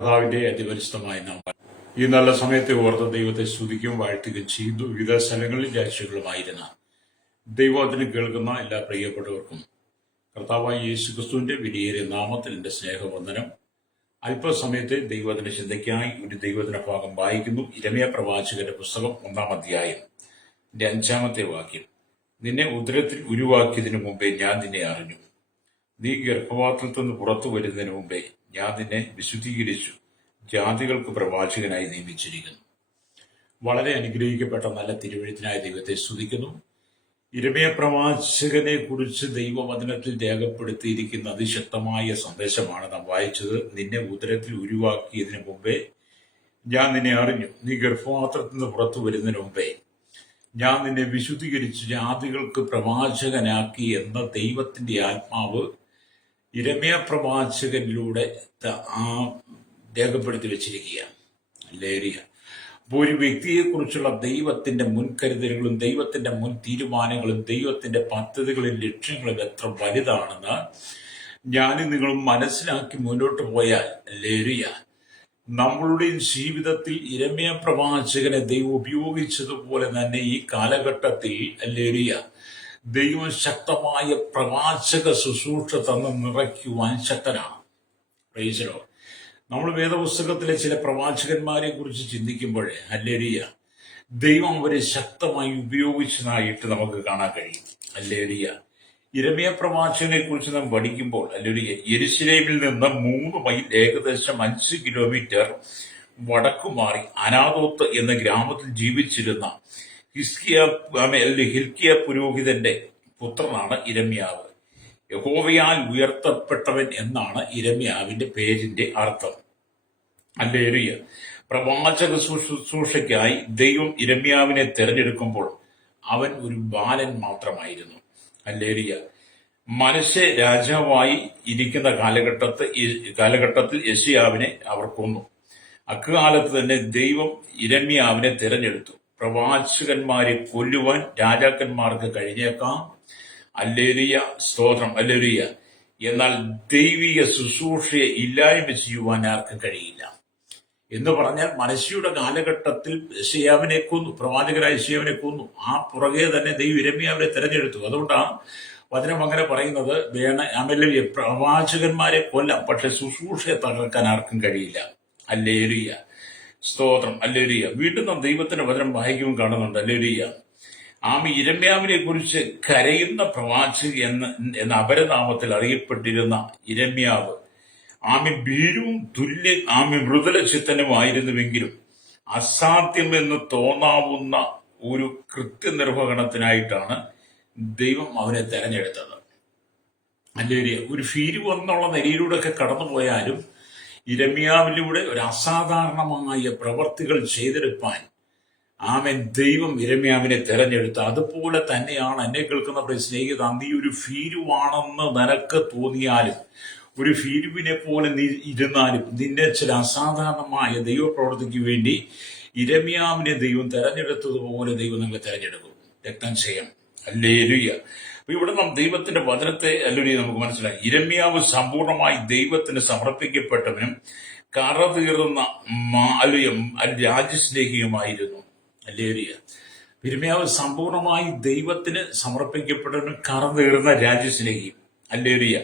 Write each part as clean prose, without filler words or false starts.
കർത്താവിന്റെ അതിപരിശുദ്ധമായ നാമം ഈ നല്ല സമയത്തെ ഓർത്ത് ദൈവത്തെ സ്തുതിക്കും വാഴ്ത്തുകയും ചെയ്തു. വിവിധ സ്ഥലങ്ങളിൽ രാശികളുമായിരുന്ന ദൈവത്തിന് കേൾക്കുന്ന എല്ലാ പ്രിയപ്പെട്ടവർക്കും കർത്താവായ യേശു ക്രിസ്തുവിന്റെ വിലയേറിയ നാമത്തിൽ എന്റെ സ്നേഹവന്ദനം. അല്പസമയത്തെ ദൈവത്തിന്റെ ചിന്തയ്ക്കായി ഒരു ദൈവത്തിന്റെ ഭാഗം വായിക്കുന്നു. ഇരമ്യ പ്രവാചകന്റെ പുസ്തകം 1-ാം അധ്യായം 5-ാമത്തെ വാക്യം. നിന്നെ ഉദരത്തിൽ ഉരുവാക്കിയതിനു മുമ്പേ ഞാൻ നിന്നെ അറിഞ്ഞു. നീ ഗർഭപാത്രത്തിൽ നിന്ന് പുറത്തു വരുന്നതിന് മുമ്പേ ഞാൻ നിന്നെ വിശുദ്ധീകരിച്ചു, ജാതികൾക്ക് പ്രവാചകനായി നിയമിച്ചിരിക്കുന്നു. വളരെ അനുഗ്രഹിക്കപ്പെട്ട നല്ല തിരുവഴുത്തിനായി ദൈവത്തെ സ്തുതിക്കുന്നു. ഇരമ്യ പ്രവാചകനെ കുറിച്ച് ദൈവവചനത്തിൽ രേഖപ്പെടുത്തിയിരിക്കുന്ന അതിശക്തമായ സന്ദേശമാണ് നാം വായിച്ചത്. നിന്നെ ഉദരത്തിൽ ഉരുവാക്കിയതിനു മുമ്പേ ഞാൻ നിന്നെ അറിഞ്ഞു. നീ ഗർഭപാത്രത്തിൽ നിന്ന് പുറത്തു വരുന്നതിന് മുമ്പേ ഞാൻ നിന്നെ വിശുദ്ധീകരിച്ചു, ജാതികൾക്ക് പ്രവാചകനാക്കി എന്ന ദൈവത്തിന്റെ ആത്മാവ് ഇരമ്യ പ്രവാചകനിലൂടെ രേഖപ്പെടുത്തി വെച്ചിരിക്കുകയാണ്. ലേരിയ അപ്പോൾ ഒരു വ്യക്തിയെക്കുറിച്ചുള്ള ദൈവത്തിന്റെ മുൻകരുതലുകളും ദൈവത്തിന്റെ മുൻ തീരുമാനങ്ങളും ദൈവത്തിന്റെ പദ്ധതികളും ലക്ഷ്യങ്ങളും എത്ര വലുതാണെന്ന് ഞാനും നിങ്ങളും മനസ്സിലാക്കി മുന്നോട്ട് പോയാൽ ലേരിയ നമ്മളുടെ ജീവിതത്തിൽ ഇരമ്യ പ്രവാചകനെ ദൈവം ഉപയോഗിച്ചതുപോലെ തന്നെ ഈ കാലഘട്ടത്തിൽ ലേരിയ ദൈവം ശക്തമായ പ്രവാചക ശുശ്രൂഷ തന്ന് നിറയ്ക്കുവാൻ ശക്തനാണ്. പ്രൈസലോ. നമ്മൾ വേദപുസ്തകത്തിലെ ചില പ്രവാചകന്മാരെ കുറിച്ച് ചിന്തിക്കുമ്പോഴേ ഹല്ലേലൂയ ദൈവം അവരെ ശക്തമായി ഉപയോഗിച്ചതായിട്ട് നമുക്ക് കാണാൻ കഴിയും. ഹല്ലേലൂയ. ഇരമ്യ പ്രവാചകനെ കുറിച്ച് നാം പഠിക്കുമ്പോൾ ഹല്ലേലൂയ യെരുശലേമിൽ നിന്ന് 3 മൈൽ ഏകദേശം 5 കിലോമീറ്റർ വടക്കുമാറി അനാഥോത്ത് എന്ന ഗ്രാമത്തിൽ ജീവിച്ചിരുന്ന ഹിൽക്കിയ പുരോഹിതന്റെ പുത്രനാണ് ഇരമ്യാവ്. യഹോവയാൽ ഉയർത്തപ്പെട്ടവൻ എന്നാണ് ഇരമ്യാവിന്റെ പേരിന്റെ അർത്ഥം. ഹല്ലേലൂയ. പ്രവാചക ശുശ്രൂഷയ്ക്കായി ദൈവം ഇരമ്യാവിനെ തെരഞ്ഞെടുക്കുമ്പോൾ അവൻ ഒരു ബാലൻ മാത്രമായിരുന്നു. ഹല്ലേലൂയ. മനശ്ശെ രാജാവായി ഇരിക്കുന്ന കാലഘട്ടത്തിൽ യെശയ്യാവിനെ അവർ കൊന്നു. അക്കാലത്ത് തന്നെ ദൈവം ഇരമ്യാവിനെ തെരഞ്ഞെടുത്തു. പ്രവാചകന്മാരെ കൊല്ലുവാൻ രാജാക്കന്മാർക്ക് കഴിഞ്ഞേക്കാം. ഹല്ലേലൂയ. സ്തോത്രം. ഹല്ലേലൂയ. എന്നാൽ ദൈവിക ശുശ്രൂഷയെ ഇല്ലായ്മ ചെയ്യുവാൻ ആർക്കും കഴിയില്ല. എന്ന് പറഞ്ഞാൽ മനശ്ശെയുടെ കാലഘട്ടത്തിൽ യെശയ്യാവിനെ കൊന്നു, പ്രവാചകരായ യെശയ്യാവിനെ കൊന്നു. ആ പുറകെ തന്നെ ദൈവം ഇരമ്യാവിനെ തെരഞ്ഞെടുത്തു. അതുകൊണ്ടാണ് വചനം അങ്ങനെ പറയുന്നത്, പ്രവാചകന്മാരെ കൊല്ലാം, പക്ഷെ ശുശ്രൂഷയെ തകർക്കാൻ ആർക്കും കഴിയില്ല. ഹല്ലേലൂയ. സ്തോത്രം. ഹല്ലേലൂയ. വീണ്ടും നാം ദൈവത്തിന്റെ വചനം വായിക്കുകയും കാണുന്നുണ്ട്. ഹല്ലേലൂയ. ഇരമ്യാവിനെ കുറിച്ച് കരയുന്ന പ്രവാചക എന്ന അപരനാമത്തിൽ അറിയപ്പെട്ടിരുന്ന ഇരമ്യാവ് ഭീരുവും മൃദുല ചിത്തനുമായിരുന്നുവെങ്കിലും അസാധ്യമെന്ന് തോന്നാവുന്ന ഒരു കൃത്യനിർവഹണത്തിനായിട്ടാണ് ദൈവം അവനെ തെരഞ്ഞെടുത്തത്. ഹല്ലേലൂയ. ഒരു ഭീരു എന്നുള്ള നിലയിലൂടെയൊക്കെ കടന്നുപോയാലും ഇരമ്യാവിലൂടെ ഒരു അസാധാരണമായ പ്രവർത്തികൾ ചെയ്തെടുപ്പാൻ ദൈവം ഇരമ്യാവിനെ തെരഞ്ഞെടുത്ത്. അതുപോലെ തന്നെയാണ് എന്നെ കേൾക്കുന്ന സ്നേഹിത, നീ ഒരു ഭീരുവാണെന്ന് നിനക്ക് തോന്നിയാലും, ഒരു ഭീരുവിനെ പോലെ നീ ഇരുന്നാലും, നിന്റെ ചില അസാധാരണമായ ദൈവപ്രവൃത്തിക്ക് വേണ്ടി ഇരമ്യാവിനെ ദൈവം തെരഞ്ഞെടുത്തതുപോലെ ദൈവം നിങ്ങളെ തെരഞ്ഞെടുക്കും. രക്തം ചെയ്യാം. ഹല്ലേലൂയ. ഇവിടെ നാം ദൈവത്തിന്റെ വചനത്തെ ഹല്ലേലൂയ നമുക്ക് മനസ്സിലായി. ഇരമ്യാവ് സമ്പൂർണമായി ദൈവത്തിന് സമർപ്പിക്കപ്പെട്ടവനും കറതീർന്ന രാജ്യസ്നേഹിയുമായിരുന്നു. ഹല്ലേലൂയ. ഇരമ്യാവ് സമ്പൂർണമായി ദൈവത്തിന് സമർപ്പിക്കപ്പെട്ടവനും കറതീർന്ന രാജ്യസ്നേഹിയും. ഹല്ലേലൂയ.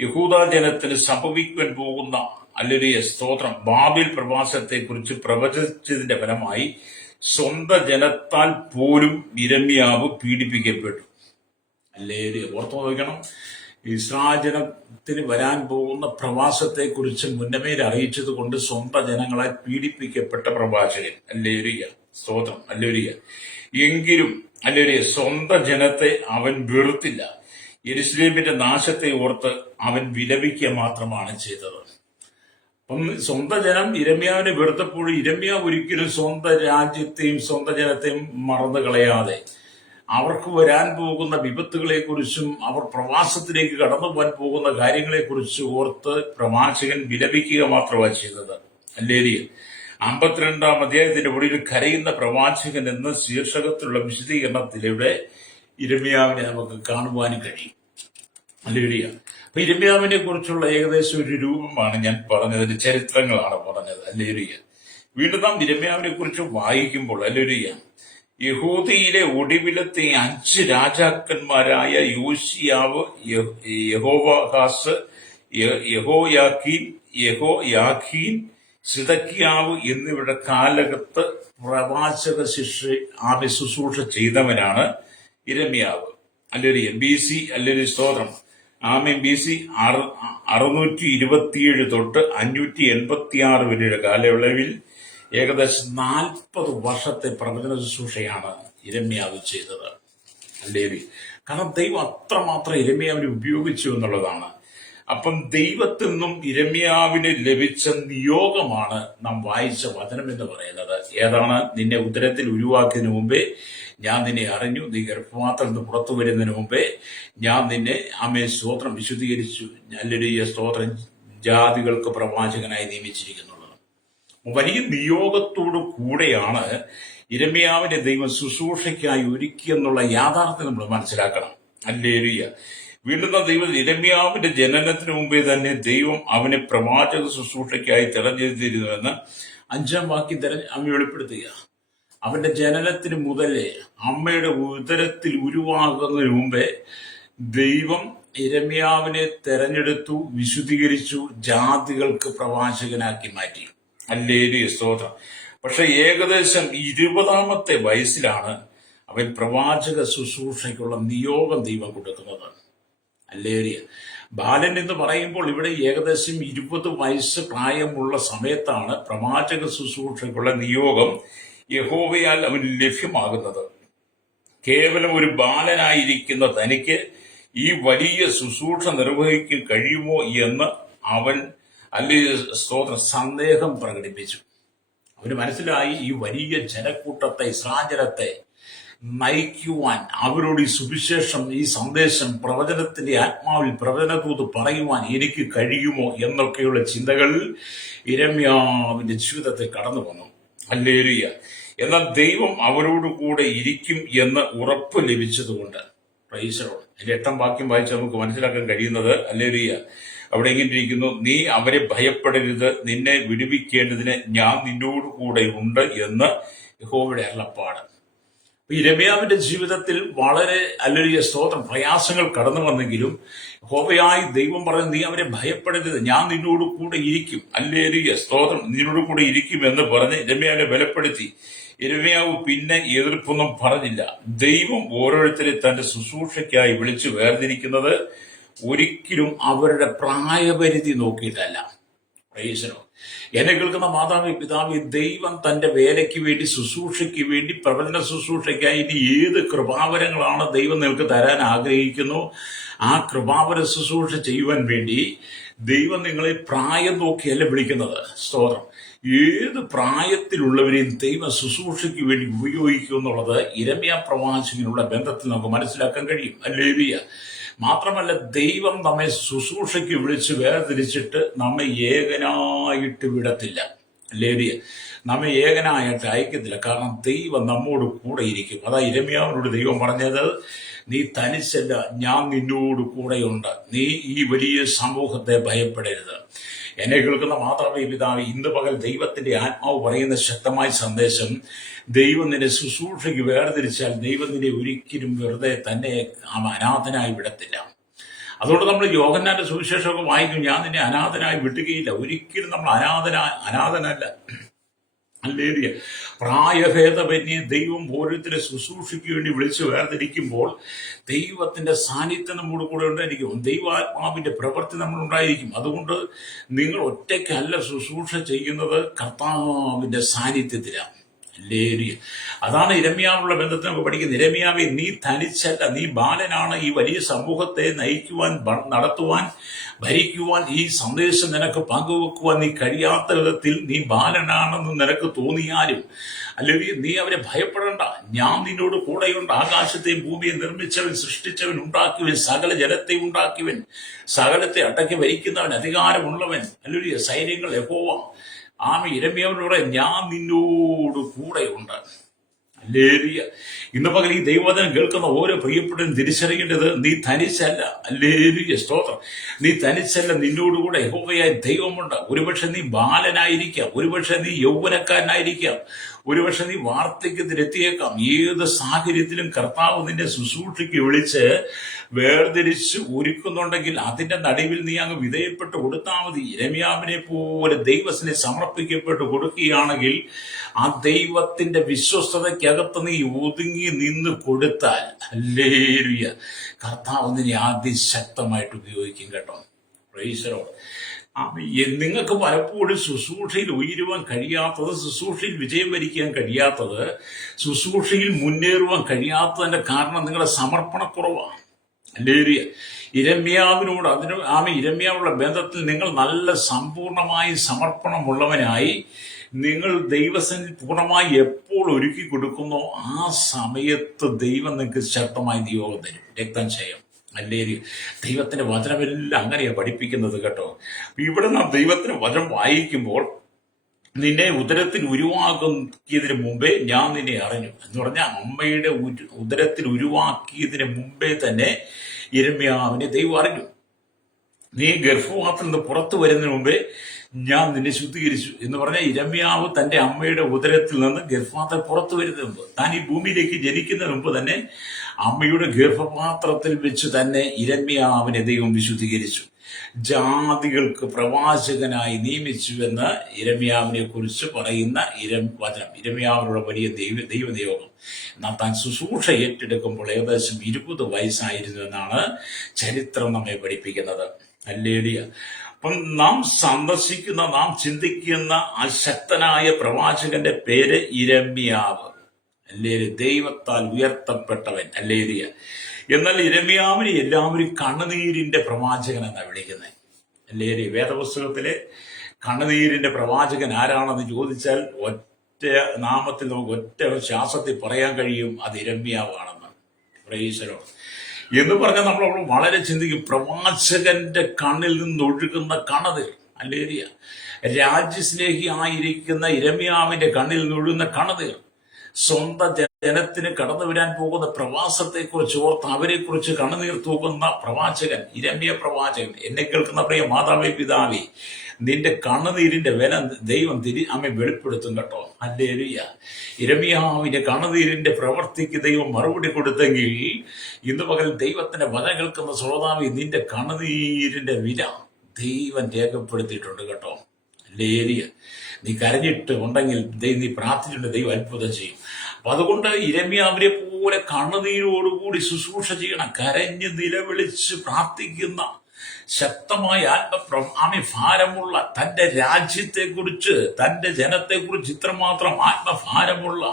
യഹൂദ ജനത്തിന് സംഭവിക്കുവാൻ പോകുന്ന ഹല്ലേലൂയ സ്തോത്രം ബാബേൽ പ്രവാസത്തെ കുറിച്ച് പ്രവചിച്ചതിന്റെ ഫലമായി സ്വന്തം ജനത്താൽ പോലും ഇരമ്യാവ് പീഡിപ്പിക്കപ്പെട്ടു. ഹല്ലേലൂയ. ഓർത്തു നോക്കണം, ഇസ്രായേൽ ജനത്തിന് വരാൻ പോകുന്ന പ്രവാസത്തെ കുറിച്ച് മുന്നമേ അറിയിച്ചത് കൊണ്ട് സ്വന്തം ജനങ്ങളാൽ പീഡിപ്പിക്കപ്പെട്ട പ്രവാചകൻ. ഹല്ലേലൂയ. സ്തോത്രം. ഹല്ലേലൂയ. എങ്കിലും ഹല്ലേലൂയ സ്വന്തം ജനത്തെ അവൻ വെറുത്തില്ല. യെരുശലേമിന്റെ നാശത്തെ ഓർത്ത് അവൻ വിലപിക്കുക മാത്രമാണ് ചെയ്തത്. അപ്പം സ്വന്തം ജനം ഇരമ്യാവിനെ വെറുത്തപ്പോൾ ഇരമ്യാവ് ഒരിക്കലും സ്വന്തം രാജ്യത്തെയും സ്വന്തം ജനത്തെയും മറന്നു കളയാതെ അവർക്ക് വരാൻ പോകുന്ന വിപത്തുകളെ കുറിച്ചും അവർ പ്രവാസത്തിലേക്ക് കടന്നു പോകാൻ പോകുന്ന കാര്യങ്ങളെക്കുറിച്ച് ഓർത്ത് പ്രവാചകൻ വിലപിക്കുക മാത്രമാണ് ചെയ്തത്. ഹല്ലേലൂയ. 52-ാം അധ്യായത്തിന്റെ ഒടുവിൽ കരയുന്ന പ്രവാചകൻ എന്ന ശീർഷകത്തിലുള്ള വിശദീകരണത്തിലൂടെ ഇരമ്യാവിനെ നമുക്ക് കാണുവാനും കഴിയും. ഹല്ലേലൂയ. അപ്പൊ ഇരമ്യാവിനെ കുറിച്ചുള്ള ഏകദേശം ഒരു രൂപമാണ് ഞാൻ പറഞ്ഞത്, ചരിത്രങ്ങളാണ് പറഞ്ഞത്. ഹല്ലേലൂയ. വീണ്ടും നാം ഇരമ്യാവിനെ കുറിച്ച് വായിക്കുമ്പോൾ ഹല്ലേലൂയ, യഹൂദയിലെ ഒടുവിലത്തെ 5 രാജാക്കന്മാരായ യോശിയാവ്, യഹോവാഹാസ്, യഹോയാഖീൻ, സിദക്കിയാവ് എന്നിവരുടെ കാലഘട്ടത്ത് പ്രവാചക ശുശ്രൂഷ ചെയ്തവനാണ് ഇരമ്യാവ്. ഹല്ലേലൂയ. BC ഹല്ലേലൂയ, സ്തോത്രം. ആമേൻ. BC 627 തൊട്ട് 586 വരെയുടെ കാലയളവിൽ ഏകദേശം 40 വർഷത്തെ പ്രവചന ശുശ്രൂഷയാണ് ഇരമ്യാവ് ചെയ്തത്. ഹല്ലേലൂയ. കാരണം ദൈവം അത്രമാത്രം ഇരമ്യാവിനെ ഉപയോഗിച്ചു എന്നുള്ളതാണ്. അപ്പം ദൈവത്തിൽ നിന്നും ഇരമ്യാവിന് ലഭിച്ച നിയോഗമാണ് നാം വായിച്ച വചനം എന്ന് പറയുന്നത്. ഏതാണ്? നിന്നെ ഉദരത്തിൽ ഉരുവാക്കിയതിനു മുമ്പേ ഞാൻ നിന്നെ അറിഞ്ഞു, നീ ഗർഭപാത്രത്തിൽ നിന്ന് പുറത്തു വരുന്നതിന് മുമ്പേ ഞാൻ നിന്നെ സ്തോത്രം വിശുദ്ധീകരിച്ചു. ഹല്ലേലൂയ, സ്തോത്രം. ജാതികൾക്ക് പ്രവാചകനായി നിയമിച്ചിരിക്കുന്നുള്ളത് വലിയ നിയോഗത്തോടു കൂടെയാണ് ഇരമ്യാവിനെ ദൈവം ശുശ്രൂഷയ്ക്കായി ഒരുക്കിയെന്നുള്ള യാഥാർത്ഥ്യം നമ്മൾ മനസ്സിലാക്കണം. ഹല്ലേലൂയ. വീണ്ടും ദൈവം ഇരമ്യാവിന്റെ ജനനത്തിന് മുമ്പേ തന്നെ ദൈവം അവനെ പ്രവാചക ശുശ്രൂഷയ്ക്കായി തെരഞ്ഞെടുത്തിരുന്നുവെന്ന് 5-ാം വാക്യം അമ്മ വെളിപ്പെടുത്തുക. അവന്റെ ജനനത്തിന് മുതലേ അമ്മയുടെ ഉദരത്തിൽ ഉരുവാകുന്നതിന് മുമ്പേ ദൈവം ഇരമ്യാവിനെ തെരഞ്ഞെടുത്തു, വിശുദ്ധീകരിച്ചു, ജാതികൾക്ക് പ്രവാചകനാക്കി മാറ്റി. ഹല്ലേലൂയ, സ്തോത്രം. പക്ഷെ ഏകദേശം 20-ാമത്തെ വയസ്സിലാണ് അവൻ പ്രവാചക ശുശ്രൂഷയ്ക്കുള്ള നിയോഗം ദൈവം കൊടുക്കുന്നത്. ഹല്ലേലൂയ. ബാലൻ എന്ന് പറയുമ്പോൾ ഇവിടെ ഏകദേശം 20 വയസ്സ് പ്രായമുള്ള സമയത്താണ് പ്രവാചക ശുശ്രൂഷയ്ക്കുള്ള നിയോഗം യഹോവയാൽ അവന് ലഭ്യമാകുന്നത്. കേവലം ഒരു ബാലനായിരിക്കുന്ന തനിക്ക് ഈ വലിയ ശുശ്രൂഷ നിർവഹിക്കാൻ കഴിയുമോ എന്ന് അവൻ സ്തോത്രം സന്ദേഹം പ്രകടിപ്പിച്ചു. അവന് മനസ്സിലായി ഈ വലിയ ജനക്കൂട്ടത്തെ, ഇസ്രായേലത്തെ നയിക്കുവാൻ, അവരോട് ഈ സുവിശേഷം, ഈ സന്ദേശം, പ്രവചനത്തിന്റെ ആത്മാവിൽ പ്രവചനദൂത് പറയുവാൻ എനിക്ക് കഴിയുമോ എന്നൊക്കെയുള്ള ചിന്തകൾ ഇരമ്യാവിന്റെ ജീവിതത്തിൽ കടന്നു വന്നു. ഹല്ലേലൂയ. എന്നാൽ ദൈവം അവരോട് കൂടെ ഇരിക്കും എന്ന് ഉറപ്പ് ലഭിച്ചതുകൊണ്ട്, പ്രൈസ് ദി ലോർഡ്. അതിന്റെ 8-ാം വാക്യം വായിച്ച് നമുക്ക് മനസ്സിലാക്കാൻ കഴിയുന്നത്, ഹല്ലേലൂയ, അവിടെ എങ്ങനെ ഇരിക്കുന്നു? നീ അവരെ ഭയപ്പെടരുത്, നിന്നെ വിടുവിക്കേണ്ടതിന് ഞാൻ നിന്നോട് കൂടെ ഉണ്ട് എന്ന് യഹോവയുടെ അരുളപ്പാട്. ഇരമ്യാവിന്റെ ജീവിതത്തിൽ വളരെ ഹല്ലേലൂയ, സ്തോത്രം, പ്രയാസങ്ങൾ കടന്നു വന്നെങ്കിലും യഹോവയായി ദൈവം പറഞ്ഞു, നീ അവരെ ഭയപ്പെടരുത്, ഞാൻ നിന്നോട് കൂടെ ഇരിക്കും. ഹല്ലേലൂയ, സ്തോത്രം. നിന്നോട് കൂടെ ഇരിക്കും എന്ന് പറഞ്ഞ് ഇരമ്യാവിനെ ബലപ്പെടുത്തി. ഇരമ്യാവ് പിന്നെ എതിർപ്പൊന്നും പറഞ്ഞില്ല. ദൈവം ഓരോരുത്തരെ തന്റെ ശുശ്രൂഷയ്ക്കായി വിളിച്ചു വേർതിരിക്കുന്നത് ഒരിക്കലും അവരുടെ പ്രായപരിധി നോക്കിയിട്ടല്ല. പ്രൈസ്. എന്നെ കേൾക്കുന്ന മാതാവേ, പിതാവേ, ദൈവം തന്റെ വേലയ്ക്ക് വേണ്ടി, ശുശ്രൂഷയ്ക്ക് വേണ്ടി, പ്രവചന ശുശ്രൂഷയ്ക്കായി ഇനി ഏത് കൃപാവരങ്ങളാണ് ദൈവം നിങ്ങൾക്ക് തരാൻ ആഗ്രഹിക്കുന്നു, ആ കൃപാവര ശുശ്രൂഷ ചെയ്യുവാൻ വേണ്ടി ദൈവം നിങ്ങളെ പ്രായം നോക്കിയല്ല വിളിക്കുന്നത്. സ്തോത്രം. ഏത് പ്രായത്തിലുള്ളവരെയും ദൈവം ശുശ്രൂഷയ്ക്ക് വേണ്ടി ഉപയോഗിക്കും എന്നുള്ളത് ഇരമ്യാ പ്രവാചകനുള്ള ബന്ധത്തിൽ നമുക്ക് മനസ്സിലാക്കാൻ കഴിയും. ഹല്ലേലൂയ. മാത്രമല്ല, ദൈവം നമ്മെ ശുശ്രൂഷയ്ക്ക് വിളിച്ച് വേർതിരിച്ചിട്ട് നമ്മെ ഏകനായിട്ട് വിടത്തില്ല. ഹല്ലേലൂയ. നമ്മെ ഏകനായിട്ട് അയക്കത്തില്ല. കാരണം ദൈവം നമ്മോട് കൂടെ ഇരിക്കും. അതാ ഇരമ്യാവിനോട് ദൈവം പറഞ്ഞത്, നീ തനിച്ചല്ല, ഞാൻ നിന്നോട് കൂടെയുണ്ട്, നീ ഈ വലിയ സമൂഹത്തെ ഭയപ്പെടരുത്. എന്നെ കേൾക്കുന്ന മാതാവേ, പിതാവേ, ഇന്ന് പകൽ ദൈവത്തിന്റെ ആത്മാവ് പറയുന്ന ശക്തമായ സന്ദേശം, ദൈവം നിന്നെ ശുശ്രൂഷയ്ക്ക് വേർതിരിച്ചാൽ ദൈവം നിന്നെ ഒരിക്കലും വെറുതെ തന്നെ അനാഥനായി വിടത്തില്ല. അതുകൊണ്ട് നമ്മൾ യോഹന്നാന്റെ സുവിശേഷമൊക്കെ വായിക്കും, ഞാൻ നിന്നെ അനാഥനായി വിട്ടുകയില്ല. ഒരിക്കലും നമ്മൾ അനാഥനല്ല. ഹല്ലേലൂയ. പ്രായഭേദമന്യേ ദൈവം ഓരോരുത്തരെ ശുശ്രൂഷയ്ക്ക് വേണ്ടി വിളിച്ചു വേർതിരിക്കുമ്പോൾ ദൈവത്തിന്റെ സാന്നിധ്യം നമ്മോട് കൂടെ ഉണ്ടായിരിക്കും. ദൈവാത്മാവിന്റെ പ്രവൃത്തി നമ്മളുണ്ടായിരിക്കും. അതുകൊണ്ട് നിങ്ങൾ ഒറ്റയ്ക്കല്ല ശുശ്രൂഷ ചെയ്യുന്നത്, കർത്താവിന്റെ സാന്നിധ്യത്തിലാണ്. ഹല്ലേലൂയ. അതാണ് ഇരമ്യാവുള്ള ബന്ധത്തിൽ നമുക്ക് പഠിക്കുന്നത്. ഇരമ്യാവേ, നീ തനിച്ചല്ല, നീ ബാലനാണ്. ഈ വലിയ സമൂഹത്തെ നയിക്കുവാൻ, നടത്തുവാൻ, ഭരിക്കുവാൻ, ഈ സന്ദേശം നിനക്ക് പങ്കുവെക്കുവാൻ നീ കഴിയാത്ത വിധത്തിൽ നീ ബാലനാണെന്ന് നിനക്ക് തോന്നിയാലും, അല്ലെങ്കിൽ നീ അവരെ ഭയപ്പെടേണ്ട, ഞാൻ നിന്നോട് കൂടെയുണ്ട്. ആകാശത്തെയും ഭൂമിയെ നിർമ്മിച്ചവൻ, സൃഷ്ടിച്ചവൻ, ഉണ്ടാക്കിയവൻ, സകല ജലത്തെ ഉണ്ടാക്കിയവൻ, സകലത്തെ അടക്കി ഭരിക്കുന്നവൻ, അധികാരമുള്ളവൻ, അല്ലെങ്കിൽ സൈന്യങ്ങൾ യഹോവ. ഇരമ്യാവിനോട് ഞാൻ നിന്നോട് കൂടെയുണ്ട്. ഹല്ലേലൂയ. ഇന്ന് പകൽ ഈ ദൈവവചനം കേൾക്കുന്ന ഓരോ പ്രിയപ്പെട്ടവരും തിരിച്ചറിയേണ്ടത് നീ തനിച്ചല്ല. ഹല്ലേലൂയ, സ്തോത്രം. നീ തനിച്ചല്ല, നിന്നോടുകൂടെ യഹോവയായ ദൈവമുണ്ട്. ഒരുപക്ഷെ നീ ബാലനായിരിക്കാം, ഒരുപക്ഷെ നീ യൗവനക്കാരനായിരിക്കാം, ഒരുപക്ഷെ നീ വാർദ്ധക്യത്തിലെത്തിയേക്കാം. ഏത് സാഹചര്യത്തിലും കർത്താവ് നിന്നെ ശുശ്രൂഷയ്ക്ക് വിളിച്ച് വേർതിരിച്ച് ഒരുക്കുന്നുണ്ടെങ്കിൽ അതിന്റെ നടുവിൽ നീ അങ്ങ് വിധേയപ്പെട്ട് കൊടുത്താൽ മതി. യിരെമ്യാവിനെ പോലെ ദൈവത്തിനെ സമർപ്പിക്കപ്പെട്ട് കൊടുക്കുകയാണെങ്കിൽ ആ ദൈവത്തിന്റെ വിശ്വസ്തതയ്ക്കകത്ത് നീ ഒതുങ്ങി നിന്ന് കൊടുത്താൽ, ഹല്ലേലൂയ, കർത്താവ് നിന്നെ അതിശക്തമായിട്ട് ഉപയോഗിക്കും കേട്ടോ. Praise the Lord. നിങ്ങൾക്ക് പലപ്പോഴും ശുശ്രൂഷയിൽ ഉയരുവാൻ കഴിയാത്തത്, ശുശ്രൂഷയിൽ വിജയം വരിക്കാൻ കഴിയാത്തത്, ശുശ്രൂഷയിൽ മുന്നേറുവാൻ കഴിയാത്തതിന്റെ കാരണം നിങ്ങളുടെ സമർപ്പണക്കുറവാണ്. ഹല്ലേലൂയ. യിരെമ്യാവിനോട് യിരെമ്യാവുള്ള ബന്ധത്തിൽ നിങ്ങൾ നല്ല സമ്പൂർണമായി സമർപ്പണമുള്ളവനായി നിങ്ങൾ ദൈവസന്നിധി പൂർണ്ണമായി എപ്പോൾ ഒരുക്കി കൊടുക്കുന്നോ ആ സമയത്ത് ദൈവം നിങ്ങൾക്ക് ശക്തമായി നിയോഗം തരും. രക്തം ചെയ്യും. ഹല്ലേലൂയ. ദൈവത്തിന്റെ വചനമെല്ലാം അങ്ങനെയാണ് പഠിപ്പിക്കുന്നത് കേട്ടോ. ഇവിടെ നാം ദൈവത്തിന്റെ വചനം വായിക്കുമ്പോൾ നിന്നെ ഉദരത്തിൽ ഉരുവാക്കിയതിന് മുമ്പേ ഞാൻ നിന്നെ അറിഞ്ഞു എന്ന് പറഞ്ഞാൽ അമ്മയുടെ ഉദരത്തിൽ ഉരുവാക്കിയതിന് മുമ്പേ തന്നെ യിരെമ്യാവിനെ ദൈവം അറിഞ്ഞു. നീ ഗർഭപാത്രത്തിൽ നിന്ന് പുറത്തു വരുന്നതിന് മുമ്പേ ഞാൻ നിന്നെ ശുദ്ധീകരിച്ചു എന്ന് പറഞ്ഞാൽ യിരെമ്യാവ് തന്റെ അമ്മയുടെ ഉദരത്തിൽ നിന്ന് ഗർഭപാത്രം പുറത്തു വരുന്നതിന് മുമ്പ്, താൻ ഈ ഭൂമിയിലേക്ക് ജനിക്കുന്നതിന് മുമ്പ് തന്നെ അമ്മയുടെ ഗർഭപാത്രത്തിൽ വെച്ച് തന്നെ യിരെമ്യാവിനെ ദൈവം വിശുദ്ധീകരിച്ചു. ജാതികൾക്ക് പ്രവാചകനായി നിയമിച്ചു എന്ന് യിരെമ്യാവിനെ കുറിച്ച് പറയുന്ന വചനം. യിരെമ്യാവിനുള്ള വലിയ ദൈവനിയോഗം. എന്നാൽ താൻ ശുശ്രൂഷ ഏറ്റെടുക്കുമ്പോൾ ഏകദേശം 20 വയസ്സായിരുന്നു എന്നാണ് ചരിത്രം നമ്മെ പഠിപ്പിക്കുന്നത്. ഹല്ലേലൂയ. അപ്പം നാം സന്ദർശിക്കുന്ന, നാം ചിന്തിക്കുന്ന ആ ശക്തനായ പ്രവാചകന്റെ പേര് യിരെമ്യാവ്. ഹല്ലേലൂയ. ദൈവത്താൽ ഉയർത്തപ്പെട്ടവൻ. ഹല്ലേലൂയ. എന്നാൽ യിരെമ്യാവിനെ എല്ലാവരും കണ്ണുനീരിന്റെ പ്രവാചകൻ എന്നാണ് വിളിക്കുന്നത്. ഹല്ലേലൂയ. വേദപുസ്തകത്തിലെ കണ്ണുനീരിന്റെ പ്രവാചകൻ ആരാണെന്ന് ചോദിച്ചാൽ ഒറ്റ നാമത്തിൽ നമുക്ക് ഒറ്റ ശ്വാസത്തിൽ പറയാൻ കഴിയും, അത് യിരെമ്യാവാണെന്ന്. Praise the Lord. എന്ന് പറഞ്ഞാൽ നമ്മൾ വളരെ ചിന്തിക്കും, പ്രവാചകന്റെ കണ്ണിൽ നിന്നൊഴുകുന്ന കണ്ണുനീർ. ഹല്ലേലൂയ. രാജ്യസ്നേഹിയായിരിക്കുന്ന യിരെമ്യാവിന്റെ കണ്ണിൽ നിന്നൊഴുകുന്ന കണ്ണുനീർ, സ്വന്തം ജനത്തിന് കടന്നു വരാൻ പോകുന്ന പ്രവാസത്തെക്കുറിച്ച് ഓർത്ത് അവരെക്കുറിച്ച് കണ്ണുനീർ തൂക്കുന്ന പ്രവാചകൻ, യിരെമ്യാ പ്രവാചകൻ. എന്നെ കേൾക്കുന്ന പ്രിയ മാതാവേ, പിതാവേ, നിന്റെ കണ്ണുനീരിന്റെ വില ദൈവം അമ്മ വെളിപ്പെടുത്തും കേട്ടോ. ഹല്ലേലൂയ. യിരെമ്യാവിന്റെ കണ്ണുനീരിന്റെ പ്രവർത്തിക്ക് ദൈവം മറുപടി കൊടുത്തെങ്കിൽ ഇന്ന് പകൽ ദൈവത്തിന്റെ വചനം കേൾക്കുന്ന ശ്രോതാവി, നിന്റെ കണ്ണുനീരിന്റെ വില ദൈവം രേഖപ്പെടുത്തിയിട്ടുണ്ട് കേട്ടോ. ഹല്ലേലൂയ. നീ കരഞ്ഞിട്ട് ഉണ്ടെങ്കിൽ നീ പ്രാർത്ഥിച്ചിട്ടുണ്ട്, ദൈവം അത്ഭുതം ചെയ്യും. അപ്പൊ അതുകൊണ്ട് യിരെമ്യാവിനെ പോലെ കണ്ണുനീരോടുകൂടി ശുശ്രൂഷ ചെയ്യണം. കരഞ്ഞ് നിലവിളിച്ച് പ്രാർത്ഥിക്കുന്ന ശക്തമായ ഭാരമുള്ള, തന്റെ രാജ്യത്തെക്കുറിച്ച്, തന്റെ ജനത്തെക്കുറിച്ച് ഇത്രമാത്രം ആത്മഭാരമുള്ള